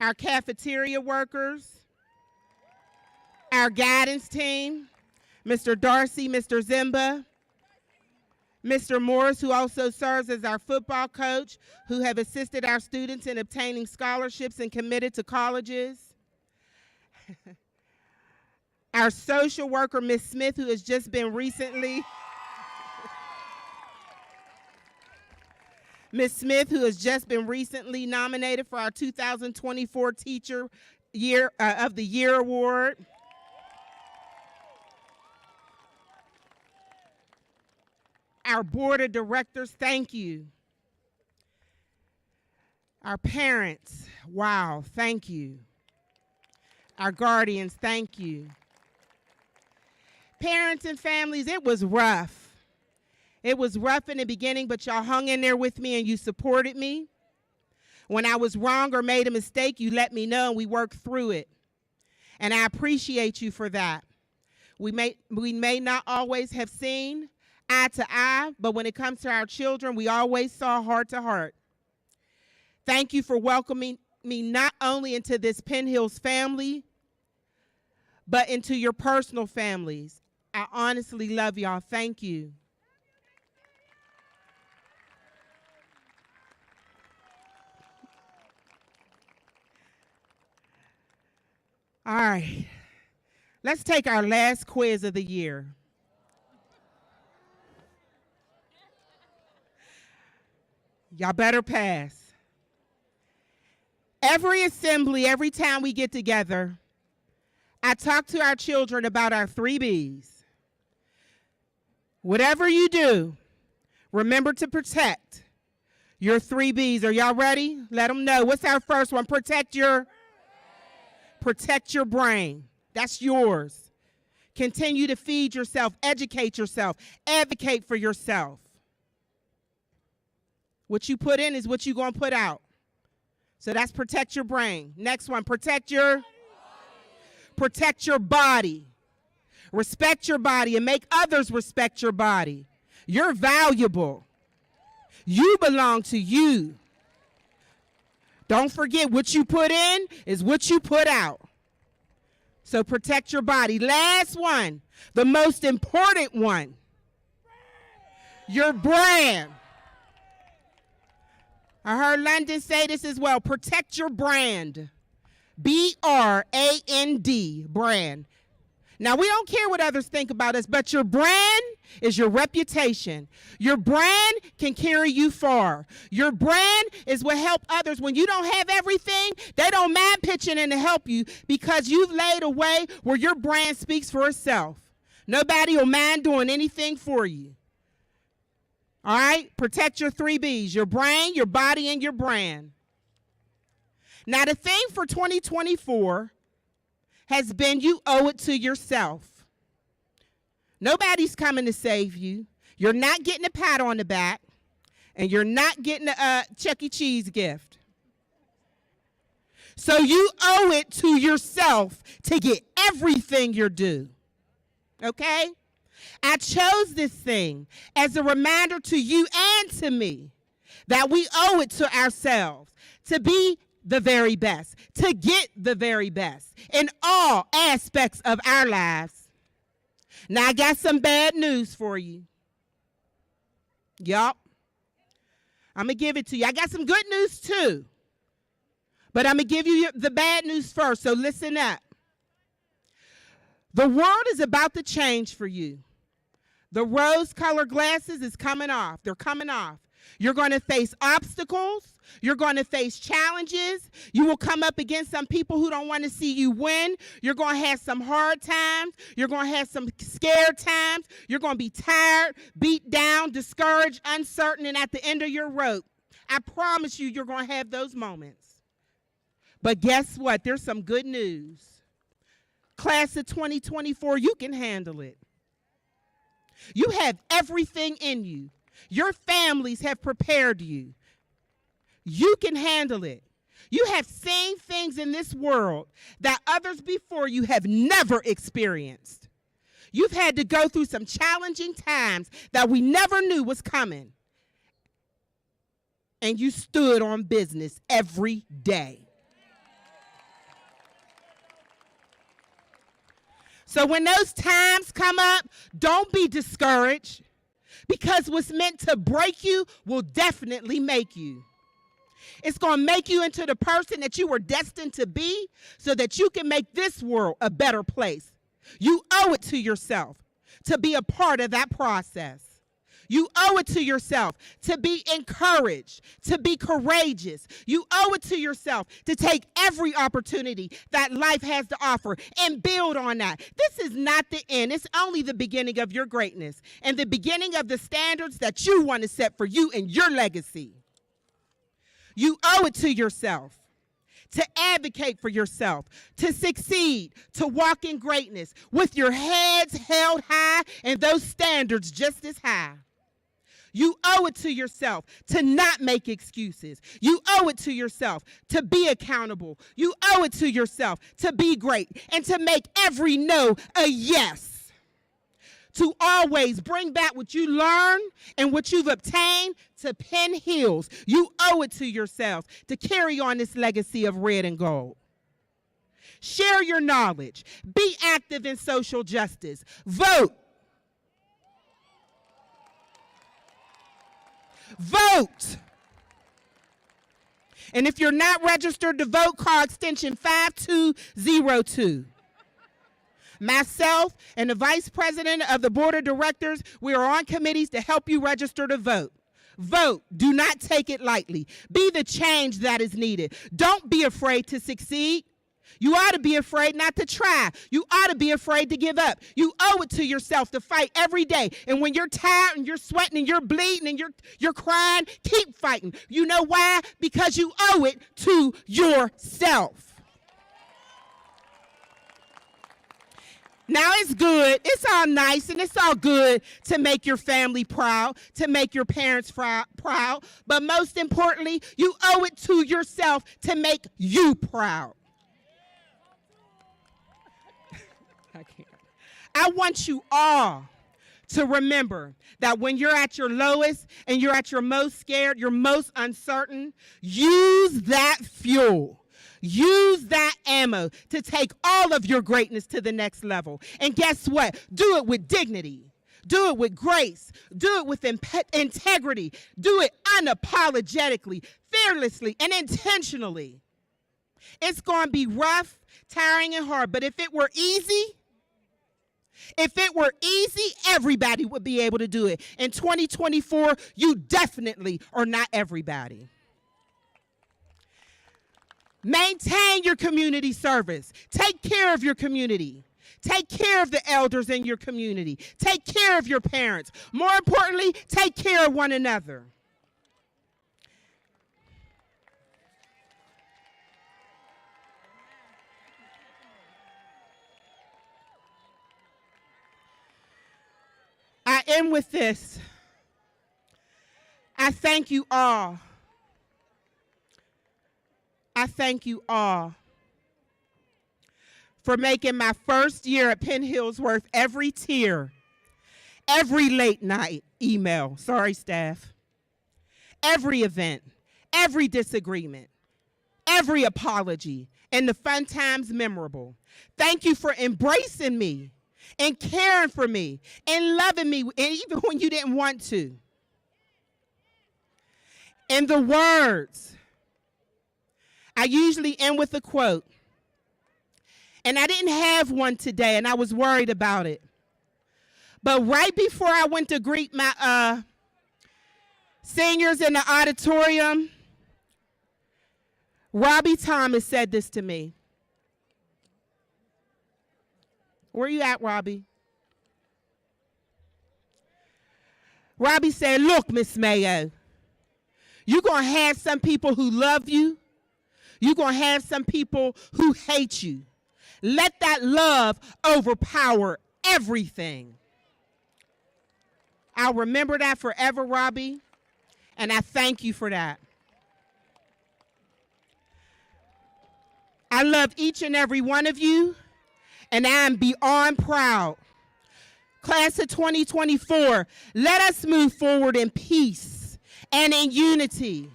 Our cafeteria workers, our guidance team, Mr. Darcy, Mr. Zimba, Mr. Morris, who also serves as our football coach, who have assisted our students in obtaining scholarships and committed to colleges. Our social worker, Ms. Smith, who has just been recently, Ms. Smith, who has just been recently nominated for our 2024 Teacher of the Year Award. Our board of directors, thank you. Our parents, wow, thank you. Our guardians, thank you. Parents and families, it was rough. It was rough in the beginning, but y'all hung in there with me and you supported me. When I was wrong or made a mistake, you let me know and we worked through it. And I appreciate you for that. We may not always have seen eye to eye, but when it comes to our children, we always saw heart to heart. Thank you for welcoming me not only into this Penn Hills family, but into your personal families. I honestly love y'all. Thank you. All right, let's take our last quiz of the year. Y'all better pass. Every assembly, every time we get together, I talk to our children about our 3 Bs. Whatever you do, remember to protect your 3 Bs. Are y'all ready? Let them know. What's our first one? Protect your brain. That's yours. Continue to feed yourself, educate yourself, advocate for yourself. What you put in is what you're going to put out. So that's protect your brain. Next one, protect your body. Respect your body and make others respect your body. You're valuable. You belong to you. Don't forget, what you put in is what you put out. So protect your body. Last one, the most important one, your brand. I heard London say this as well. Protect your brand. B-R-A-N-D, brand. Now, we don't care what others think about us, but your brand is your reputation. Your brand can carry you far. Your brand is what helps others. When you don't have everything, they don't mind pitching in to help you because you've laid a way where your brand speaks for itself. Nobody will mind doing anything for you. All right? Protect your 3 Bs, your brain, your body, and your brand. Now, the thing for 2024 has been you owe it to yourself. Nobody's coming to save you. You're not getting a pat on the back, and you're not getting a Chuck E. Cheese gift. So you owe it to yourself to get everything you're due. Okay? I chose this thing as a reminder to you and to me that we owe it to ourselves to be the very best, to get the very best in all aspects of our lives. Now, I got some bad news for you. Yup. I'm going to give it to you. I got some good news too. But I'm going to give you the bad news first, so listen up. The world is about to change for you. The rose-colored glasses is coming off. They're coming off. You're going to face obstacles. You're going to face challenges. You will come up against some people who don't want to see you win. You're going to have some hard times. You're going to have some scared times. You're going to be tired, beat down, discouraged, uncertain, and at the end of your rope. I promise you, you're going to have those moments. But guess what? There's some good news. Class of 2024, you can handle it. You have everything in you. Your families have prepared you. You can handle it. You have seen things in this world that others before you have never experienced. You've had to go through some challenging times that we never knew was coming. And you stood on business every day. So when those times come up, don't be discouraged, because what's meant to break you will definitely make you. It's going to make you into the person that you were destined to be so that you can make this world a better place. You owe it to yourself to be a part of that process. You owe it to yourself to be encouraged, to be courageous. You owe it to yourself to take every opportunity that life has to offer and build on that. This is not the end. It's only the beginning of your greatness and the beginning of the standards that you want to set for you and your legacy. You owe it to yourself to advocate for yourself, to succeed, to walk in greatness with your heads held high and those standards just as high. You owe it to yourself to not make excuses. You owe it to yourself to be accountable. You owe it to yourself to be great and to make every no a yes. To always bring back what you learned and what you've obtained to Penn Hills. You owe it to yourself to carry on this legacy of red and gold. Share your knowledge. Be active in social justice. Vote. Vote. And if you're not registered to vote, call extension 5202. Myself and the vice president of the board of directors, we are on committees to help you register to vote. Vote. Do not take it lightly. Be the change that is needed. Don't be afraid to succeed. You ought to be afraid not to try. You ought to be afraid to give up. You owe it to yourself to fight every day. And when you're tired and you're sweating and you're bleeding and you're crying, keep fighting. You know why? Because you owe it to yourself. Now it's good, it's all nice, and it's all good to make your family proud, to make your parents proud, but most importantly, you owe it to yourself to make you proud. I want you all to remember that when you're at your lowest and you're at your most scared, you're most uncertain, use that fuel. Use that ammo to take all of your greatness to the next level. And guess what? Do it with dignity. Do it with grace. Do it with integrity. Do it unapologetically, fearlessly, and intentionally. It's going to be rough, tiring, and hard. But if it were easy, everybody would be able to do it. In 2024, you definitely are not everybody. Maintain your community service. Take care of your community. Take care of the elders in your community. Take care of your parents. More importantly, take care of one another. I end with this. I thank you all. I thank you all for making my first year at Penn Hills worth every tear, every late night email, sorry staff, every event, every disagreement, every apology, and the fun times memorable. Thank you for embracing me and caring for me and loving me, and even when you didn't want to. In the words, I usually end with a quote, and I didn't have one today, and I was worried about it. But right before I went to greet my Seniors in the auditorium, Robbie Thomas said this to me. Where you at, Robbie? Robbie said, look, Miss Mayo, you're going to have some people who love you. You're going to have some people who hate you. Let that love overpower everything. I'll remember that forever, Robbie, and I thank you for that. I love each and every one of you, and I am beyond proud. Class of 2024, let us move forward in peace and in unity.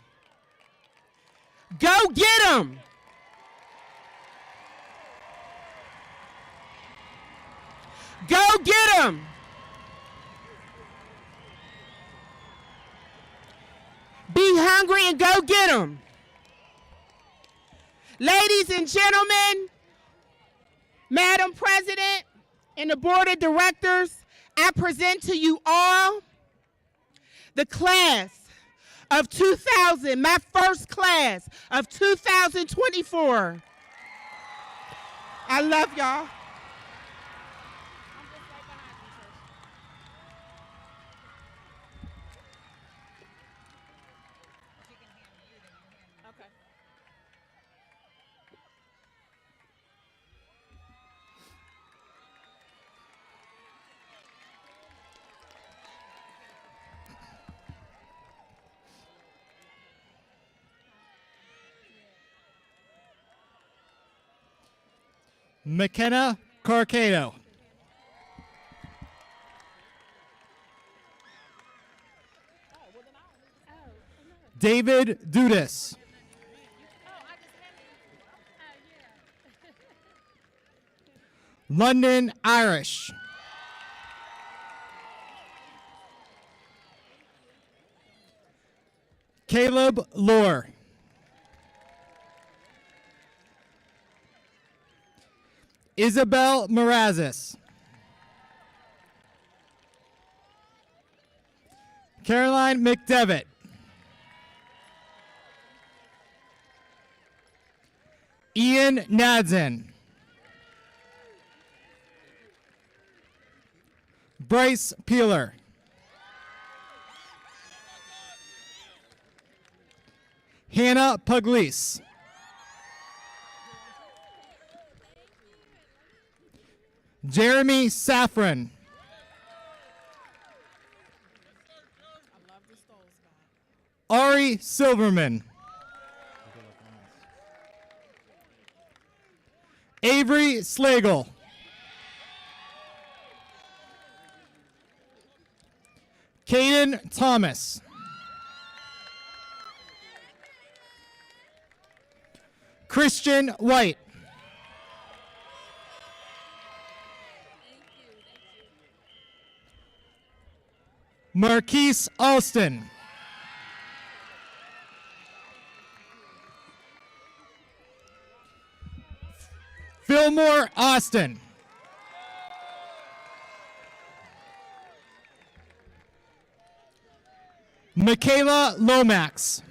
Go get them. Go get them. Be hungry and go get them. Ladies and gentlemen, Madam President and the Board of Directors, I present to you all the class of 2000, my first class of 2024. I love y'all. McKenna Carcado. David Dudas. London Irish. Caleb Lohr. Isabel Marazis. Caroline McDevitt. Ian Nadzen. Bryce Peeler. Hannah Pugliese. Jeremy Safran. Ari Silverman. Avery Slagle. Caden Thomas. Christian White. Marquise Alston. Fillmore Austin. Michaela Lomax.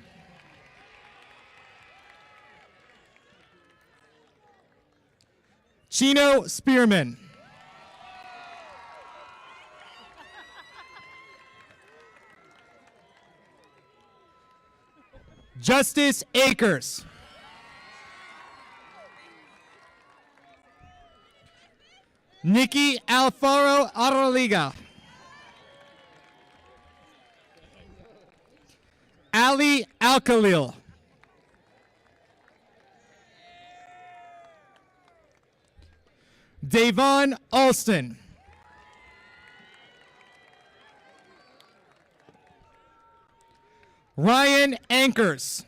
Chino Spearman. Justice Akers. Nikki Alfaro Aroliga. Ali Alkhalil. Davon Alston. Ryan Ankers.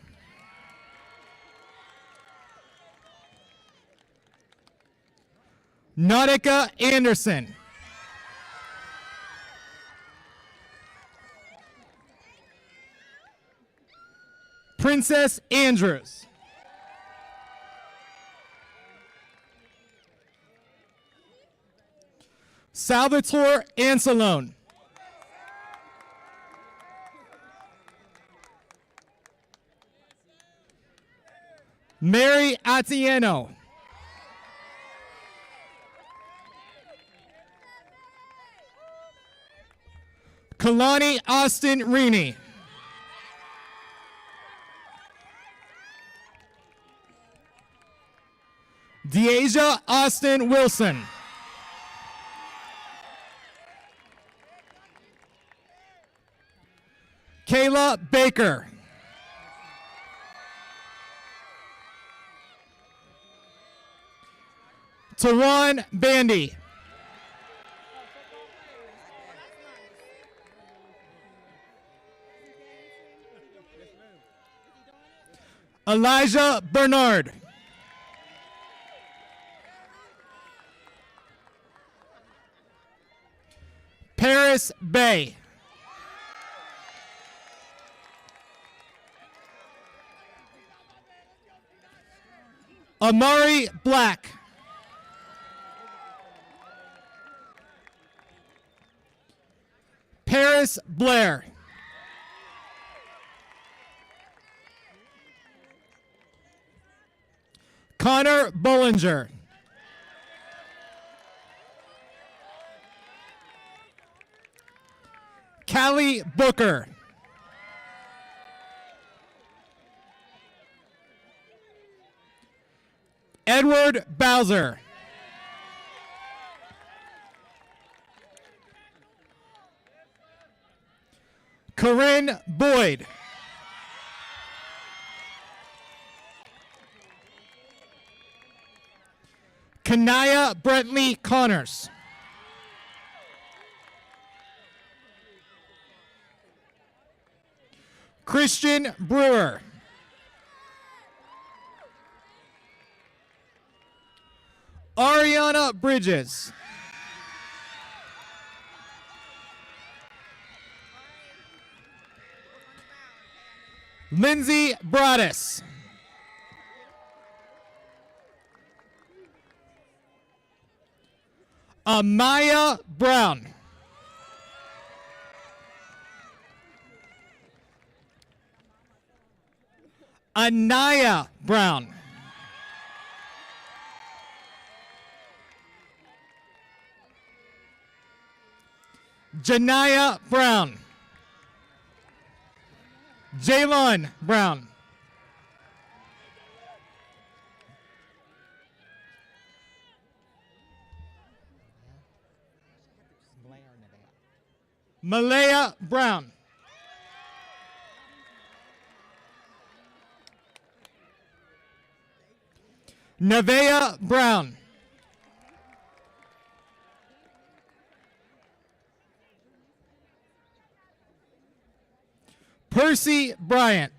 Nautica Anderson. Princess Andrews. Salvatore Ancelone. Mary Atieno. Kalani Austin Reaney. Deasia Austin Wilson. Kayla Baker. Tawan Bandy. Elijah Bernard. Paris Bay. Amari Black. Paris Blair. Connor Bollinger. Callie Booker. Edward Bowser. Corinne Boyd. Kanaya Brentley Connors. Christian Brewer. Ariana Bridges. Lindsay Broaddus. Amaya Brown. Anaya Brown. Janaya Brown. Jaylon Brown. Malaya Brown. Nevaeh Brown. Percy Bryant.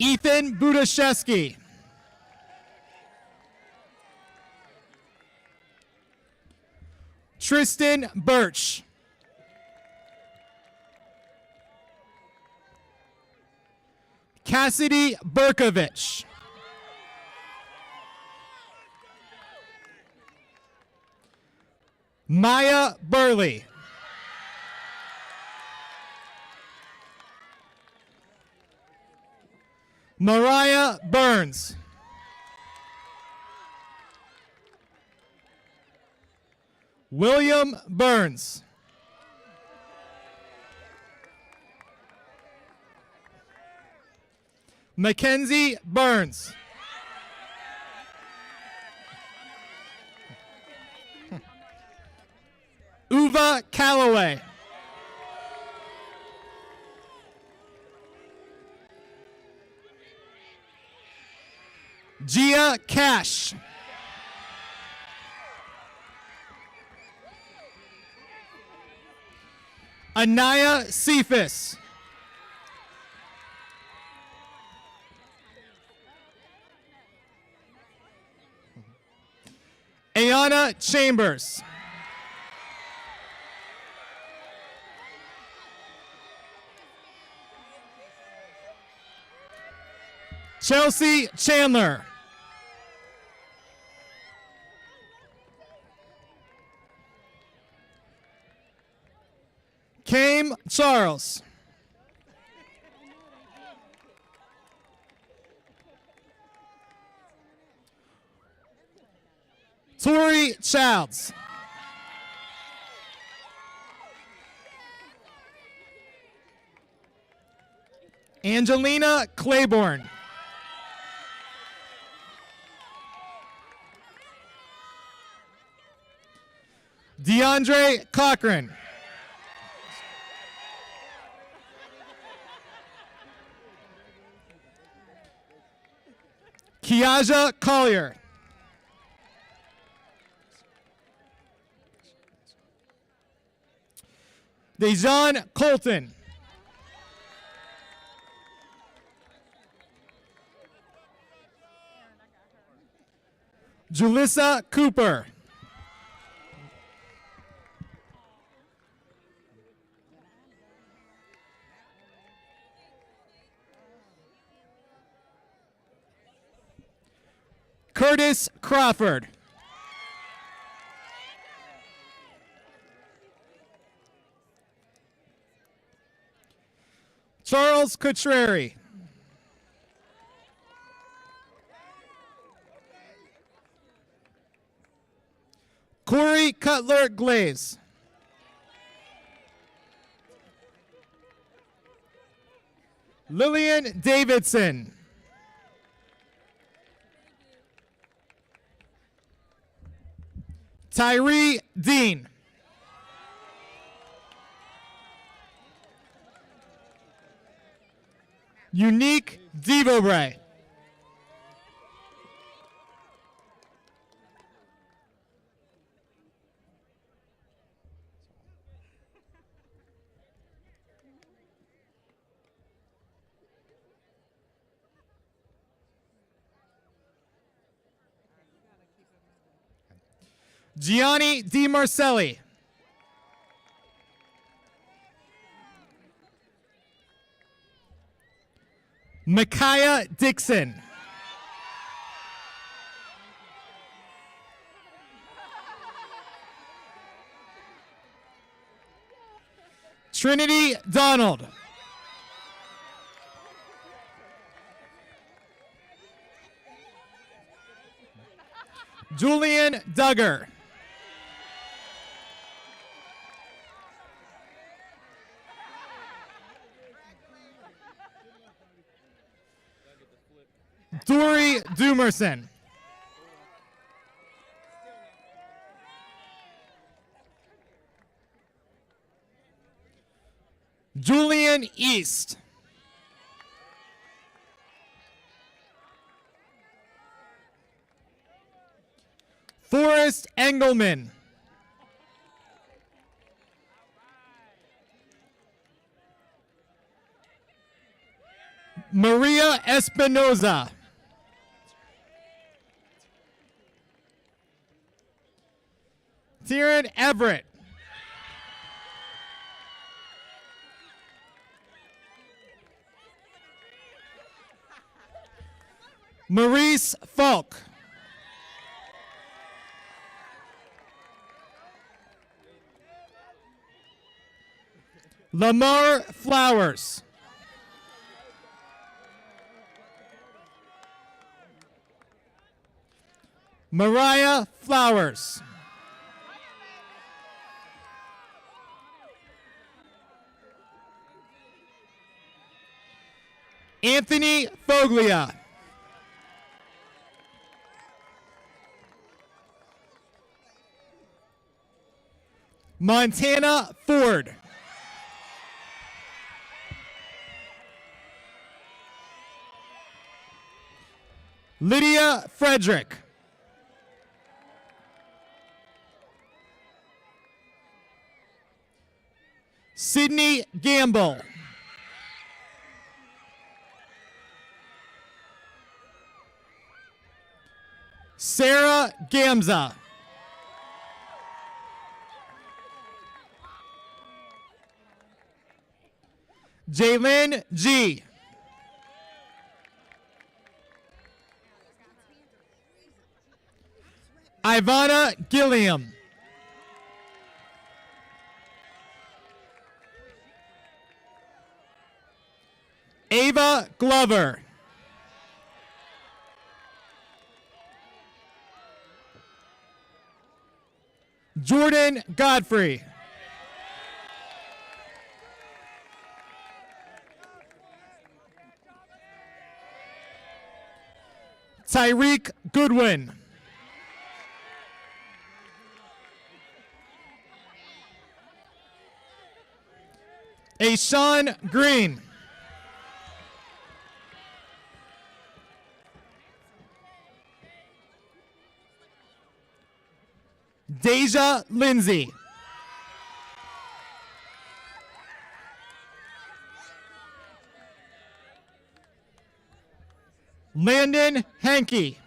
Ethan Budashevsky. Tristan Birch. Cassidy Berkovich. Maya Burley. Mariah Burns. William Burns. Mackenzie Burns. Uva Calloway. Gia Cash. Anaya Cephas. Ayana Chambers. Chelsea Chandler. Came Charles. Tori Childs. Angelina Claiborne. DeAndre Cochran. Kiaja Collier. Dejan Colton. Julissa Cooper. Curtis Crawford. Charles Cutreri. Corey Cutler Glaze. Lillian Davidson. Tyree Dean. Unique Devobray. Gianni Di Marcelli. Micaiah Dixon. Trinity Donald. Julian Duggar. Dory Dumerson. Julian East. Forrest Engelman. Maria Espinoza. Tyron Everett. Maurice Falk. Lamar Flowers. Mariah Flowers. Anthony Foglia. Montana Ford. Lydia Frederick. Sydney Gamble. Sarah Gamza. Jalen G. Ivana Gilliam. Glover. Jordan Godfrey. Tyreek Goodwin. Ashawn Green. Deja Lindsay. Landon Hankey.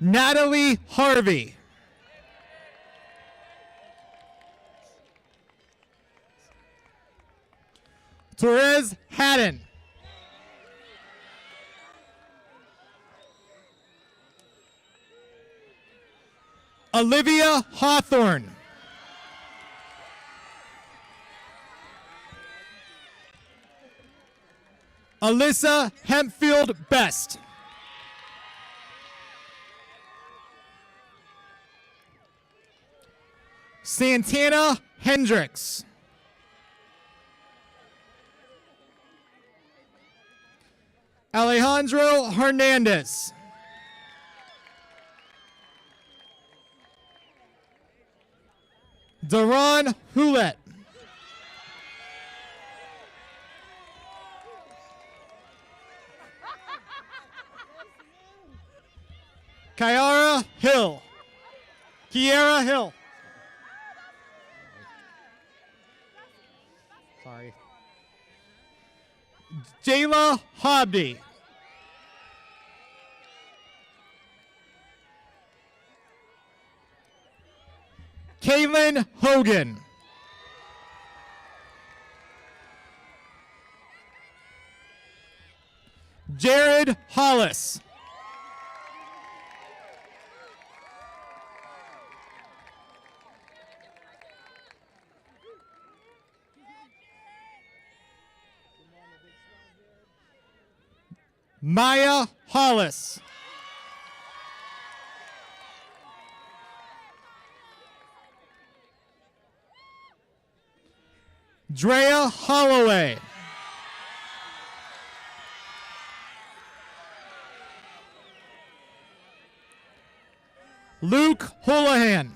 Natalie Harvey. Torres Haddon. Olivia Hawthorne. Alyssa Hempfield Best. Santana Hendricks. Alejandro Hernandez. Daron Houlet. Kiara Hill. Kiara Hill. Sorry. Jayla Hobby. Kaylin Hogan. Jared Hollis. Maya Hollis. Drea Holloway. Luke Houlihan.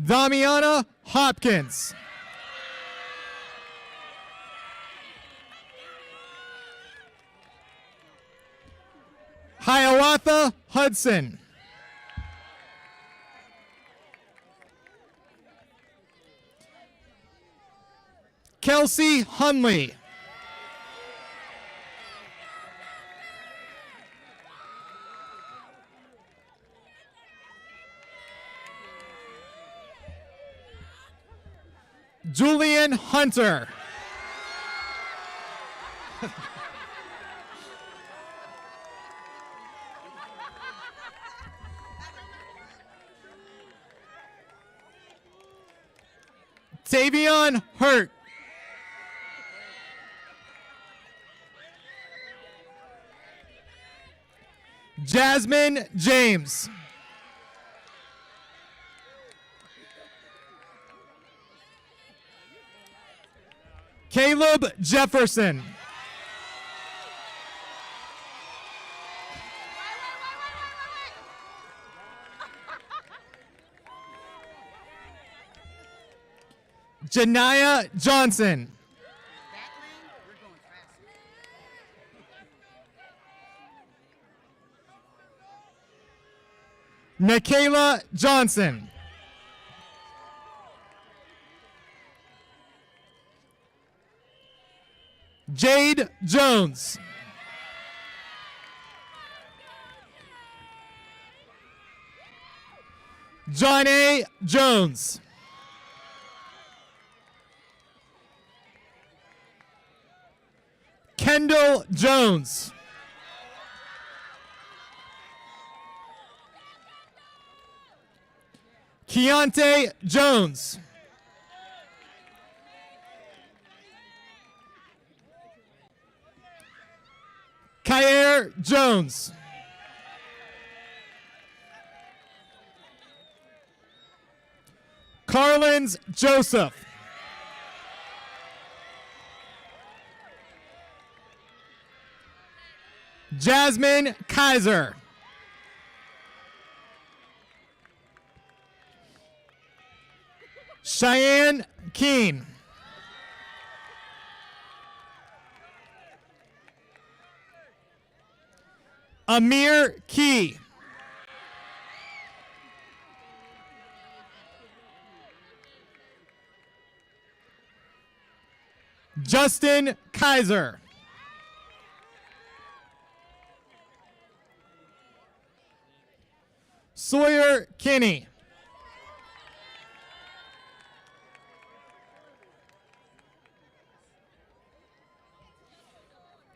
Damiana Hopkins. Hiawatha Hudson. Kelsey Hunley. Julian Hunter. Tavion Hurt. Jasmine James. Caleb Jefferson. Janiyah Johnson. Michaela Johnson. Jade Jones. John A. Jones. Kendall Jones. Keontae Jones. Kyer Jones. Carlins Joseph. Jasmine Kaiser. Cheyenne Keene. Amir Key. Justin Kaiser. Sawyer Kinney.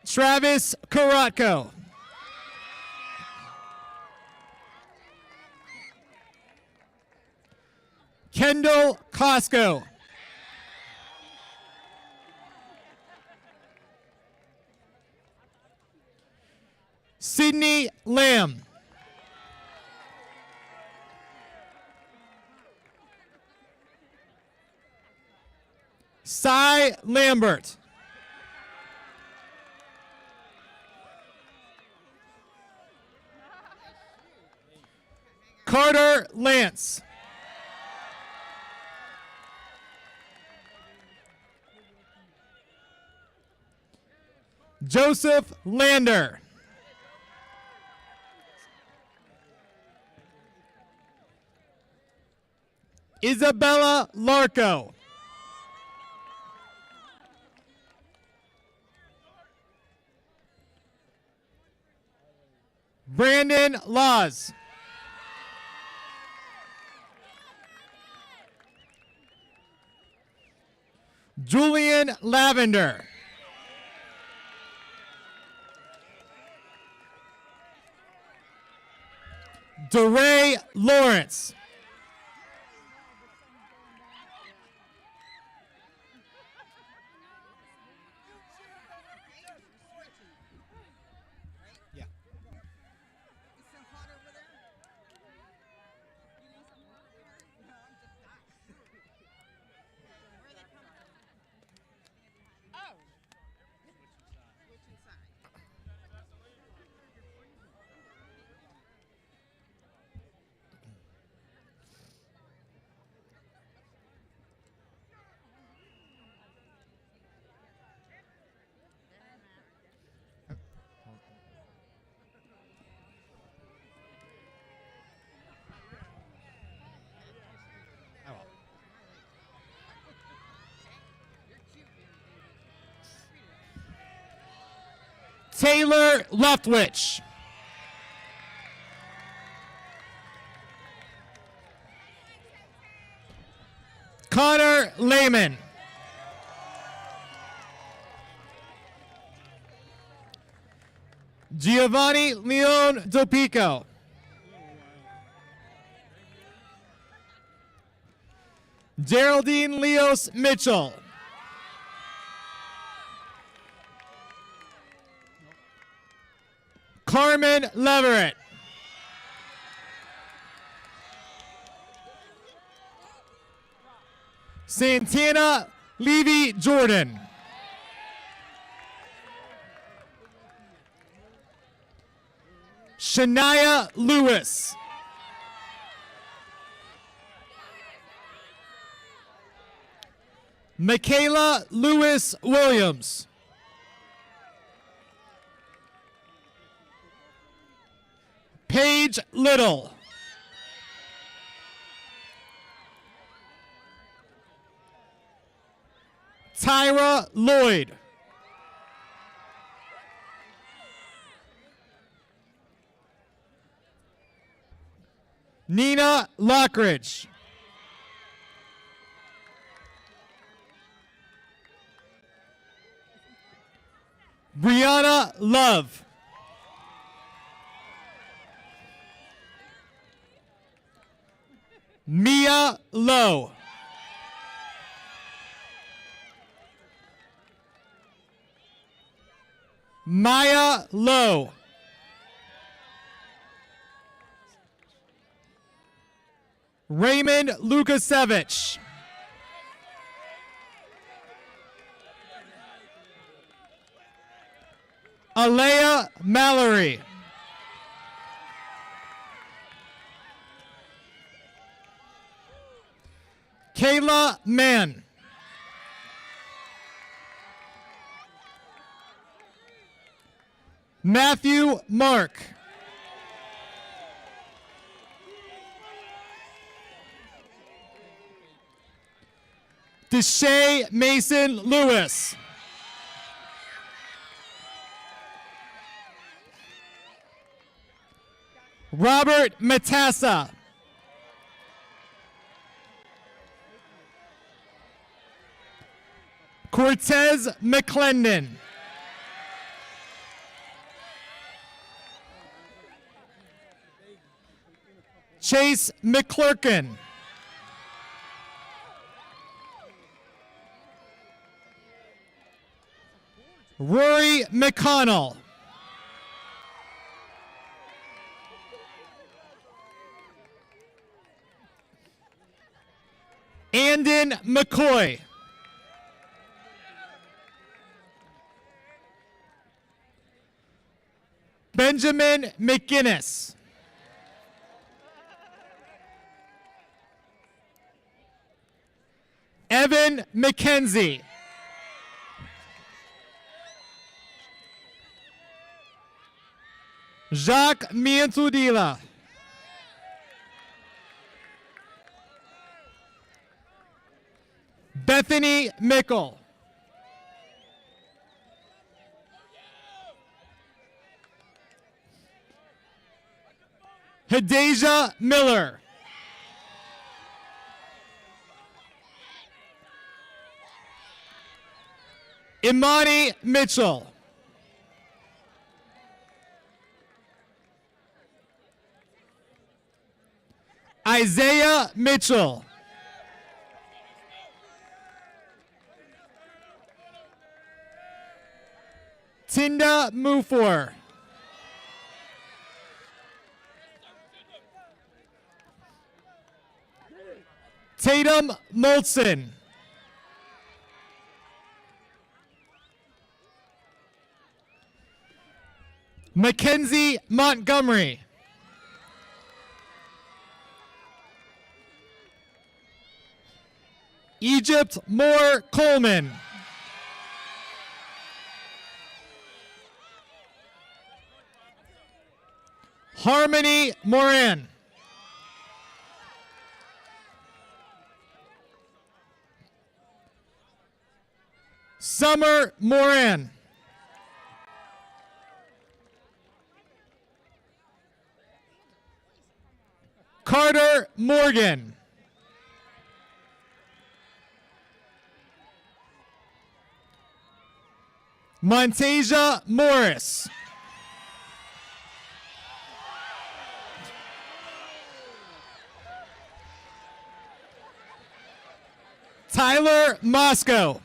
Travis Karotko. Kendall Costco. Sydney Lamb. Cy Lambert. Carter Lance. Joseph Lander. Isabella Larco. Brandon Laws. Julian Lavender. DeRay Lawrence. Taylor Leftwich. Connor Lehman. Giovanni Leon Dopico. Geraldine Leos Mitchell. Carmen Leverett. Santana Levy Jordan. Shania Lewis. Michaela Lewis Williams. Paige Little. Tyra Lloyd. Nina Lockridge. Brianna Love. Mia Lowe. Maya Lowe. Raymond Lukasevich. Alea Mallory. Kayla Mann. Matthew Mark. Deshae Mason Lewis. Robert Matassa. Cortez McClendon. Chase McClurkin. Rory McConnell. Andon McCoy. Benjamin McGinnis. Evan McKenzie. Jacques Miantudila. Bethany Mickle. Hadasia Miller. Imani Mitchell. Isaiah Mitchell. Tinda Mufor. Tatum Molson. Mackenzie Montgomery. Egypt Moore Coleman. Harmony Moran. Summer Moran. Carter Morgan. Montasia Morris. Tyler Moscow.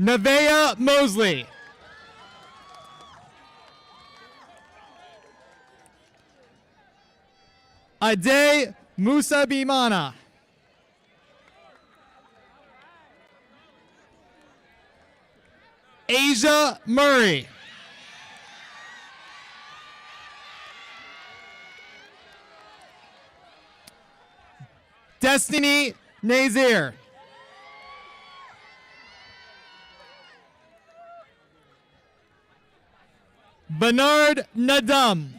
Nevaeh Mosley. Ade Musabimana. Asia Murray. Destiny Nazir. Bernard Nadum.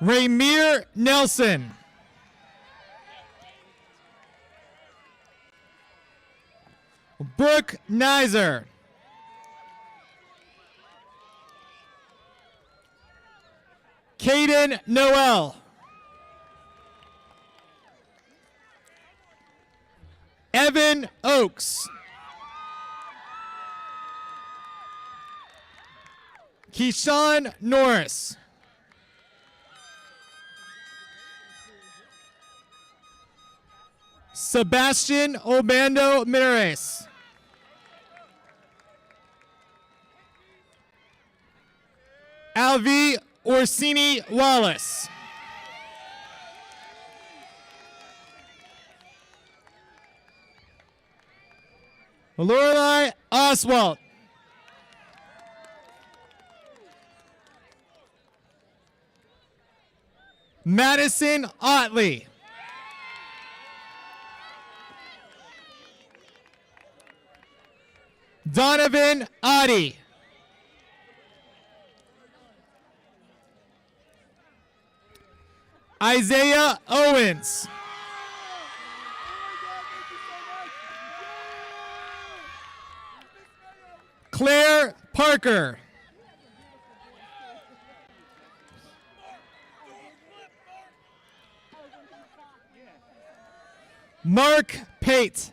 Raymir Nelson. Brooke Nizer. Caden Noel. Evan Oakes. Keyshawn Norris. Sebastian Obando Mirares. Alvi Orsini Wallace. Lorelei Oswald. Madison Otley. Donovan Oddie. Isaiah Owens. Claire Parker. Mark Pate.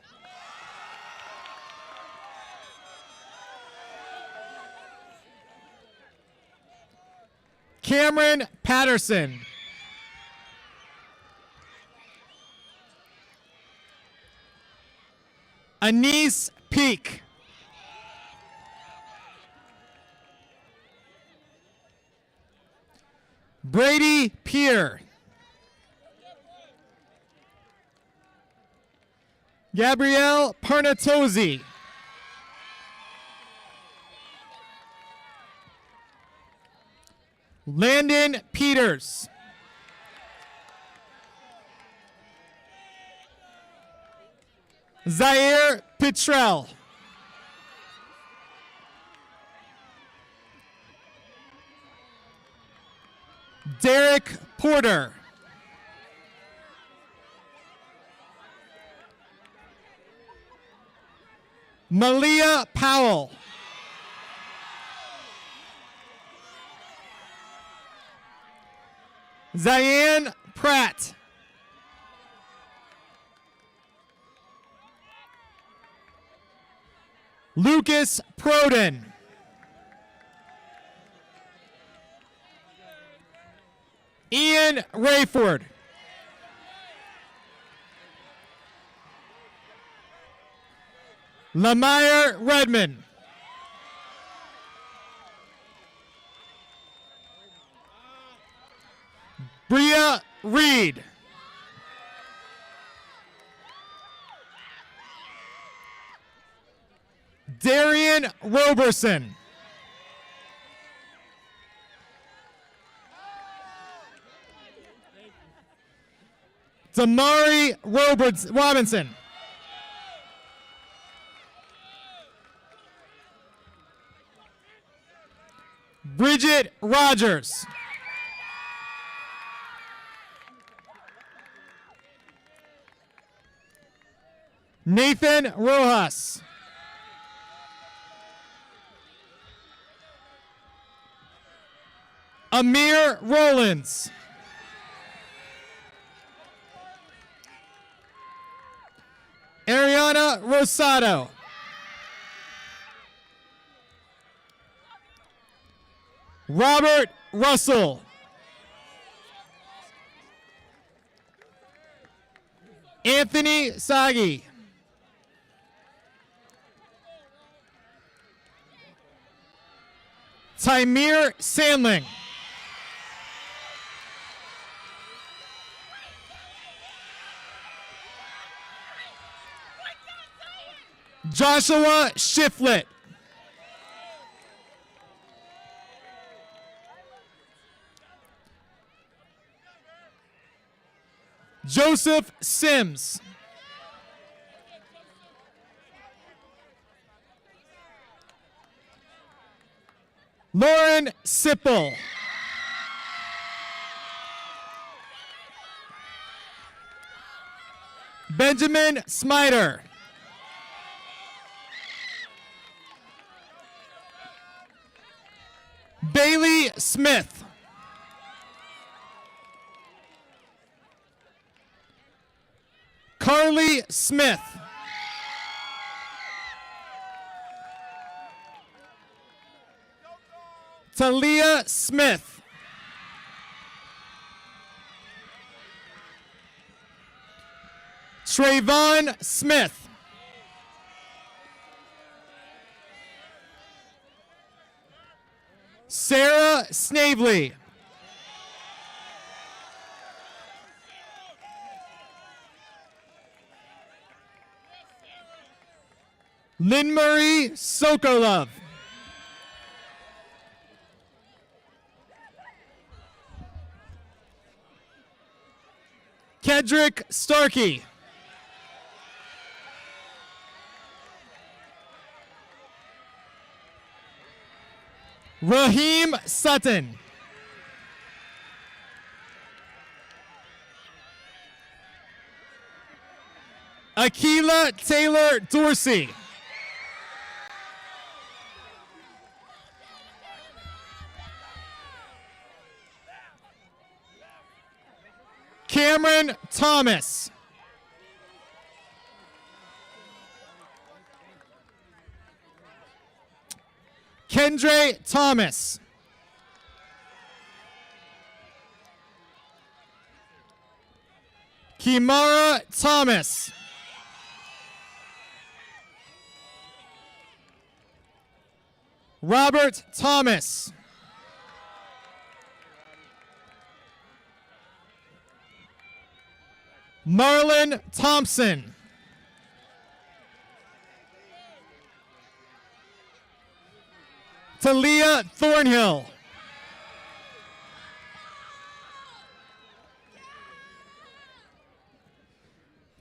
Cameron Patterson. Anise Peak. Brady Peer. Gabrielle Parnatozzi. Landon Peters. Zaire Petrell. Derek Porter. Malia Powell. Ziane Pratt. Lucas Proden. Ian Rayford. Lamire Redmond. Bria Reed. Darian Roberson. Damari Robinson. Bridget Rogers. Nathan Rojas. Amir Rollins. Ariana Rosado. Robert Russell. Anthony Sagi. Tymir Sandling. Joshua Shiflett. Joseph Sims. Lauren Sipple. Benjamin Smiter. Bailey Smith. Carly Smith. Talia Smith. Trayvon Smith. Sarah Snavely. Lynn Marie Sokolov. Kedrick Starkey. Raheem Sutton. Akila Taylor Dorsey. Cameron Thomas. Kendre Thomas. Kimara Thomas. Robert Thomas. Marlon Thompson. Talia Thornhill.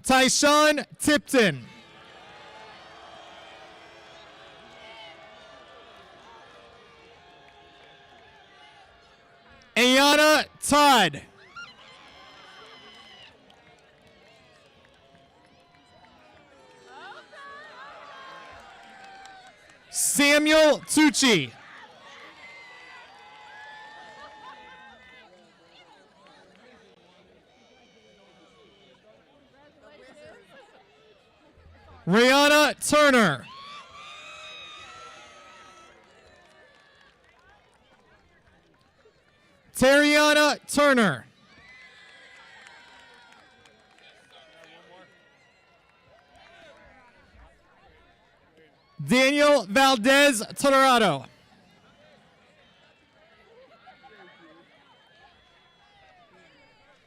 Tyshawn Tipton. Ayana Todd. Samuel Tucci. Rihanna Turner. Tariana Turner. Daniel Valdez Tolorado.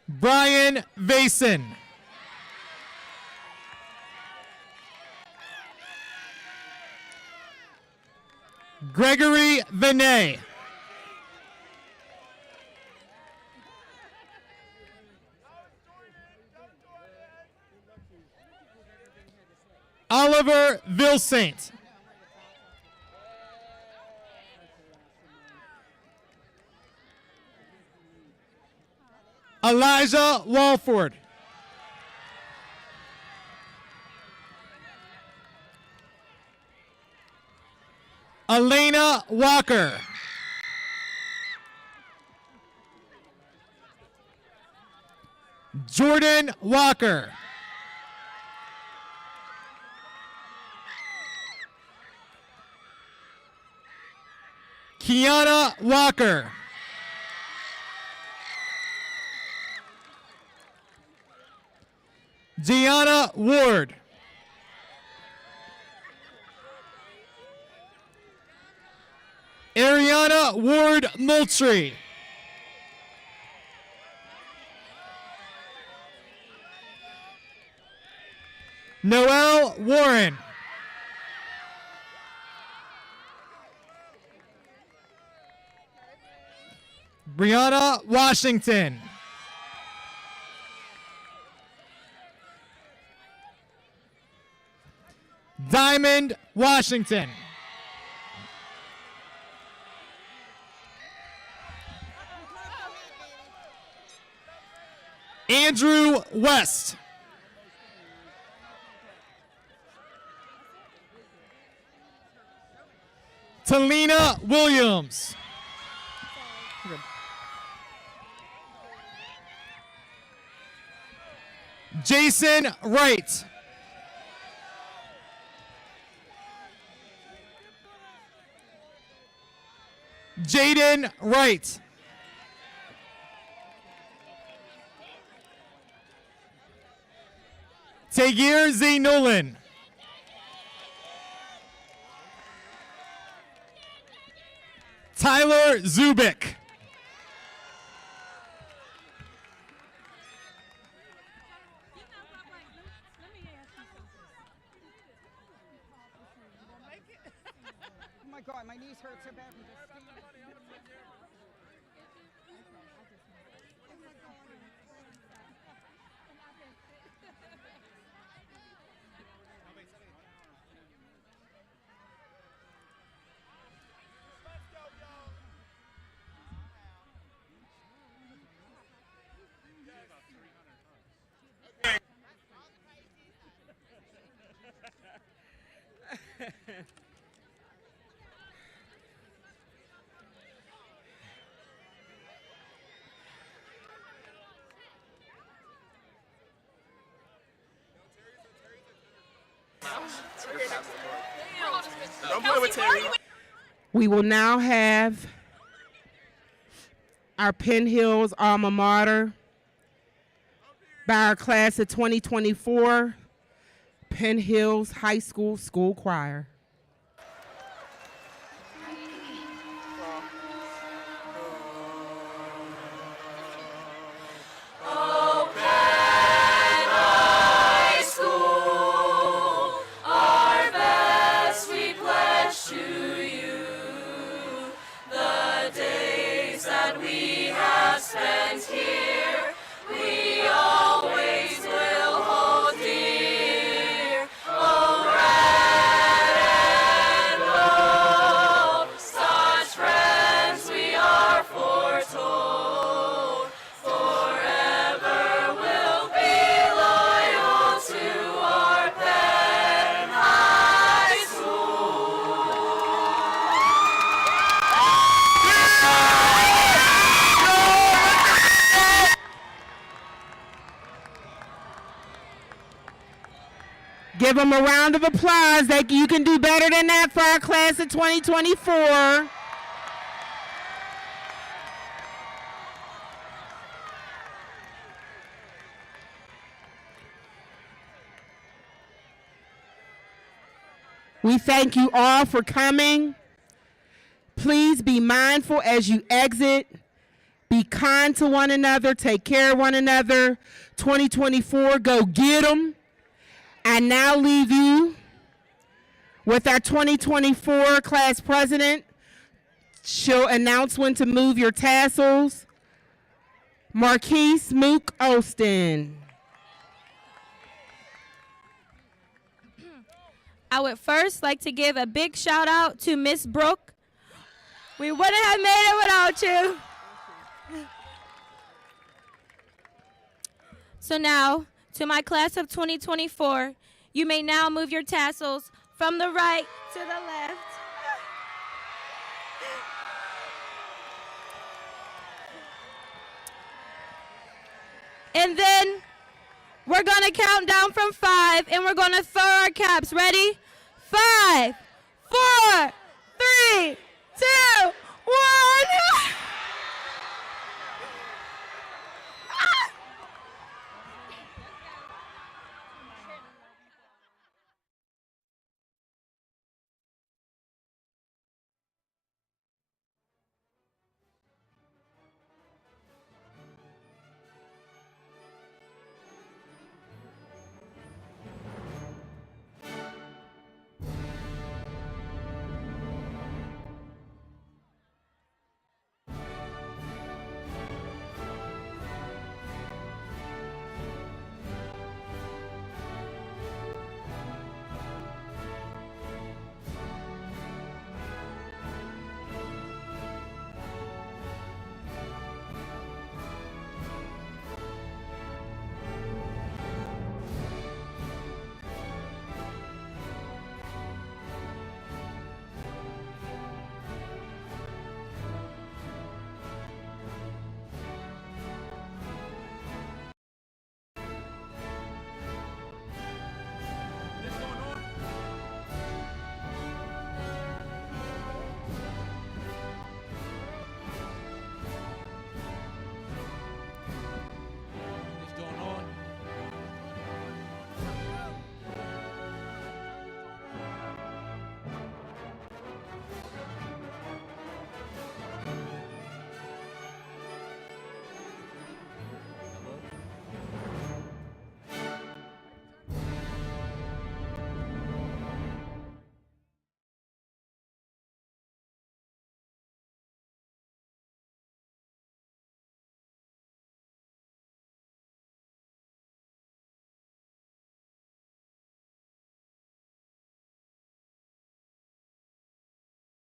Brian Vason. Gregory Vinay. Oliver Vilsaint. Elijah Walford. Elena Walker. Jordan Walker. Kiana Walker. Gianna Ward. Ariana Ward Moultrie. Noelle Warren. Brianna Washington. Diamond Washington. Andrew West. Talina Williams. Jason Wright. Jaden Wright. Tagir Z. Nolan. Tyler Zubik. Oh my God, my knees hurt so bad from just standing. We will now have our Penn Hills alma mater by our class of 2024, Penn Hills High School School Choir. Give them a round of applause. You can do better than that for our class of 2024. We thank you all for coming. Please be mindful as you exit. Be kind to one another. Take care of one another. 2024, go get them. I now leave you with our 2024 class president. She'll announce when to move your tassels. Marquise Mook Olston. I would first like to give a big shout out to Miss Brooke. We wouldn't have made it without you. So now, to my class of 2024, you may now move your tassels from the right to the left. And then we're gonna count down from 5 and we're gonna throw our caps. Ready? 5, 4, 3, 2,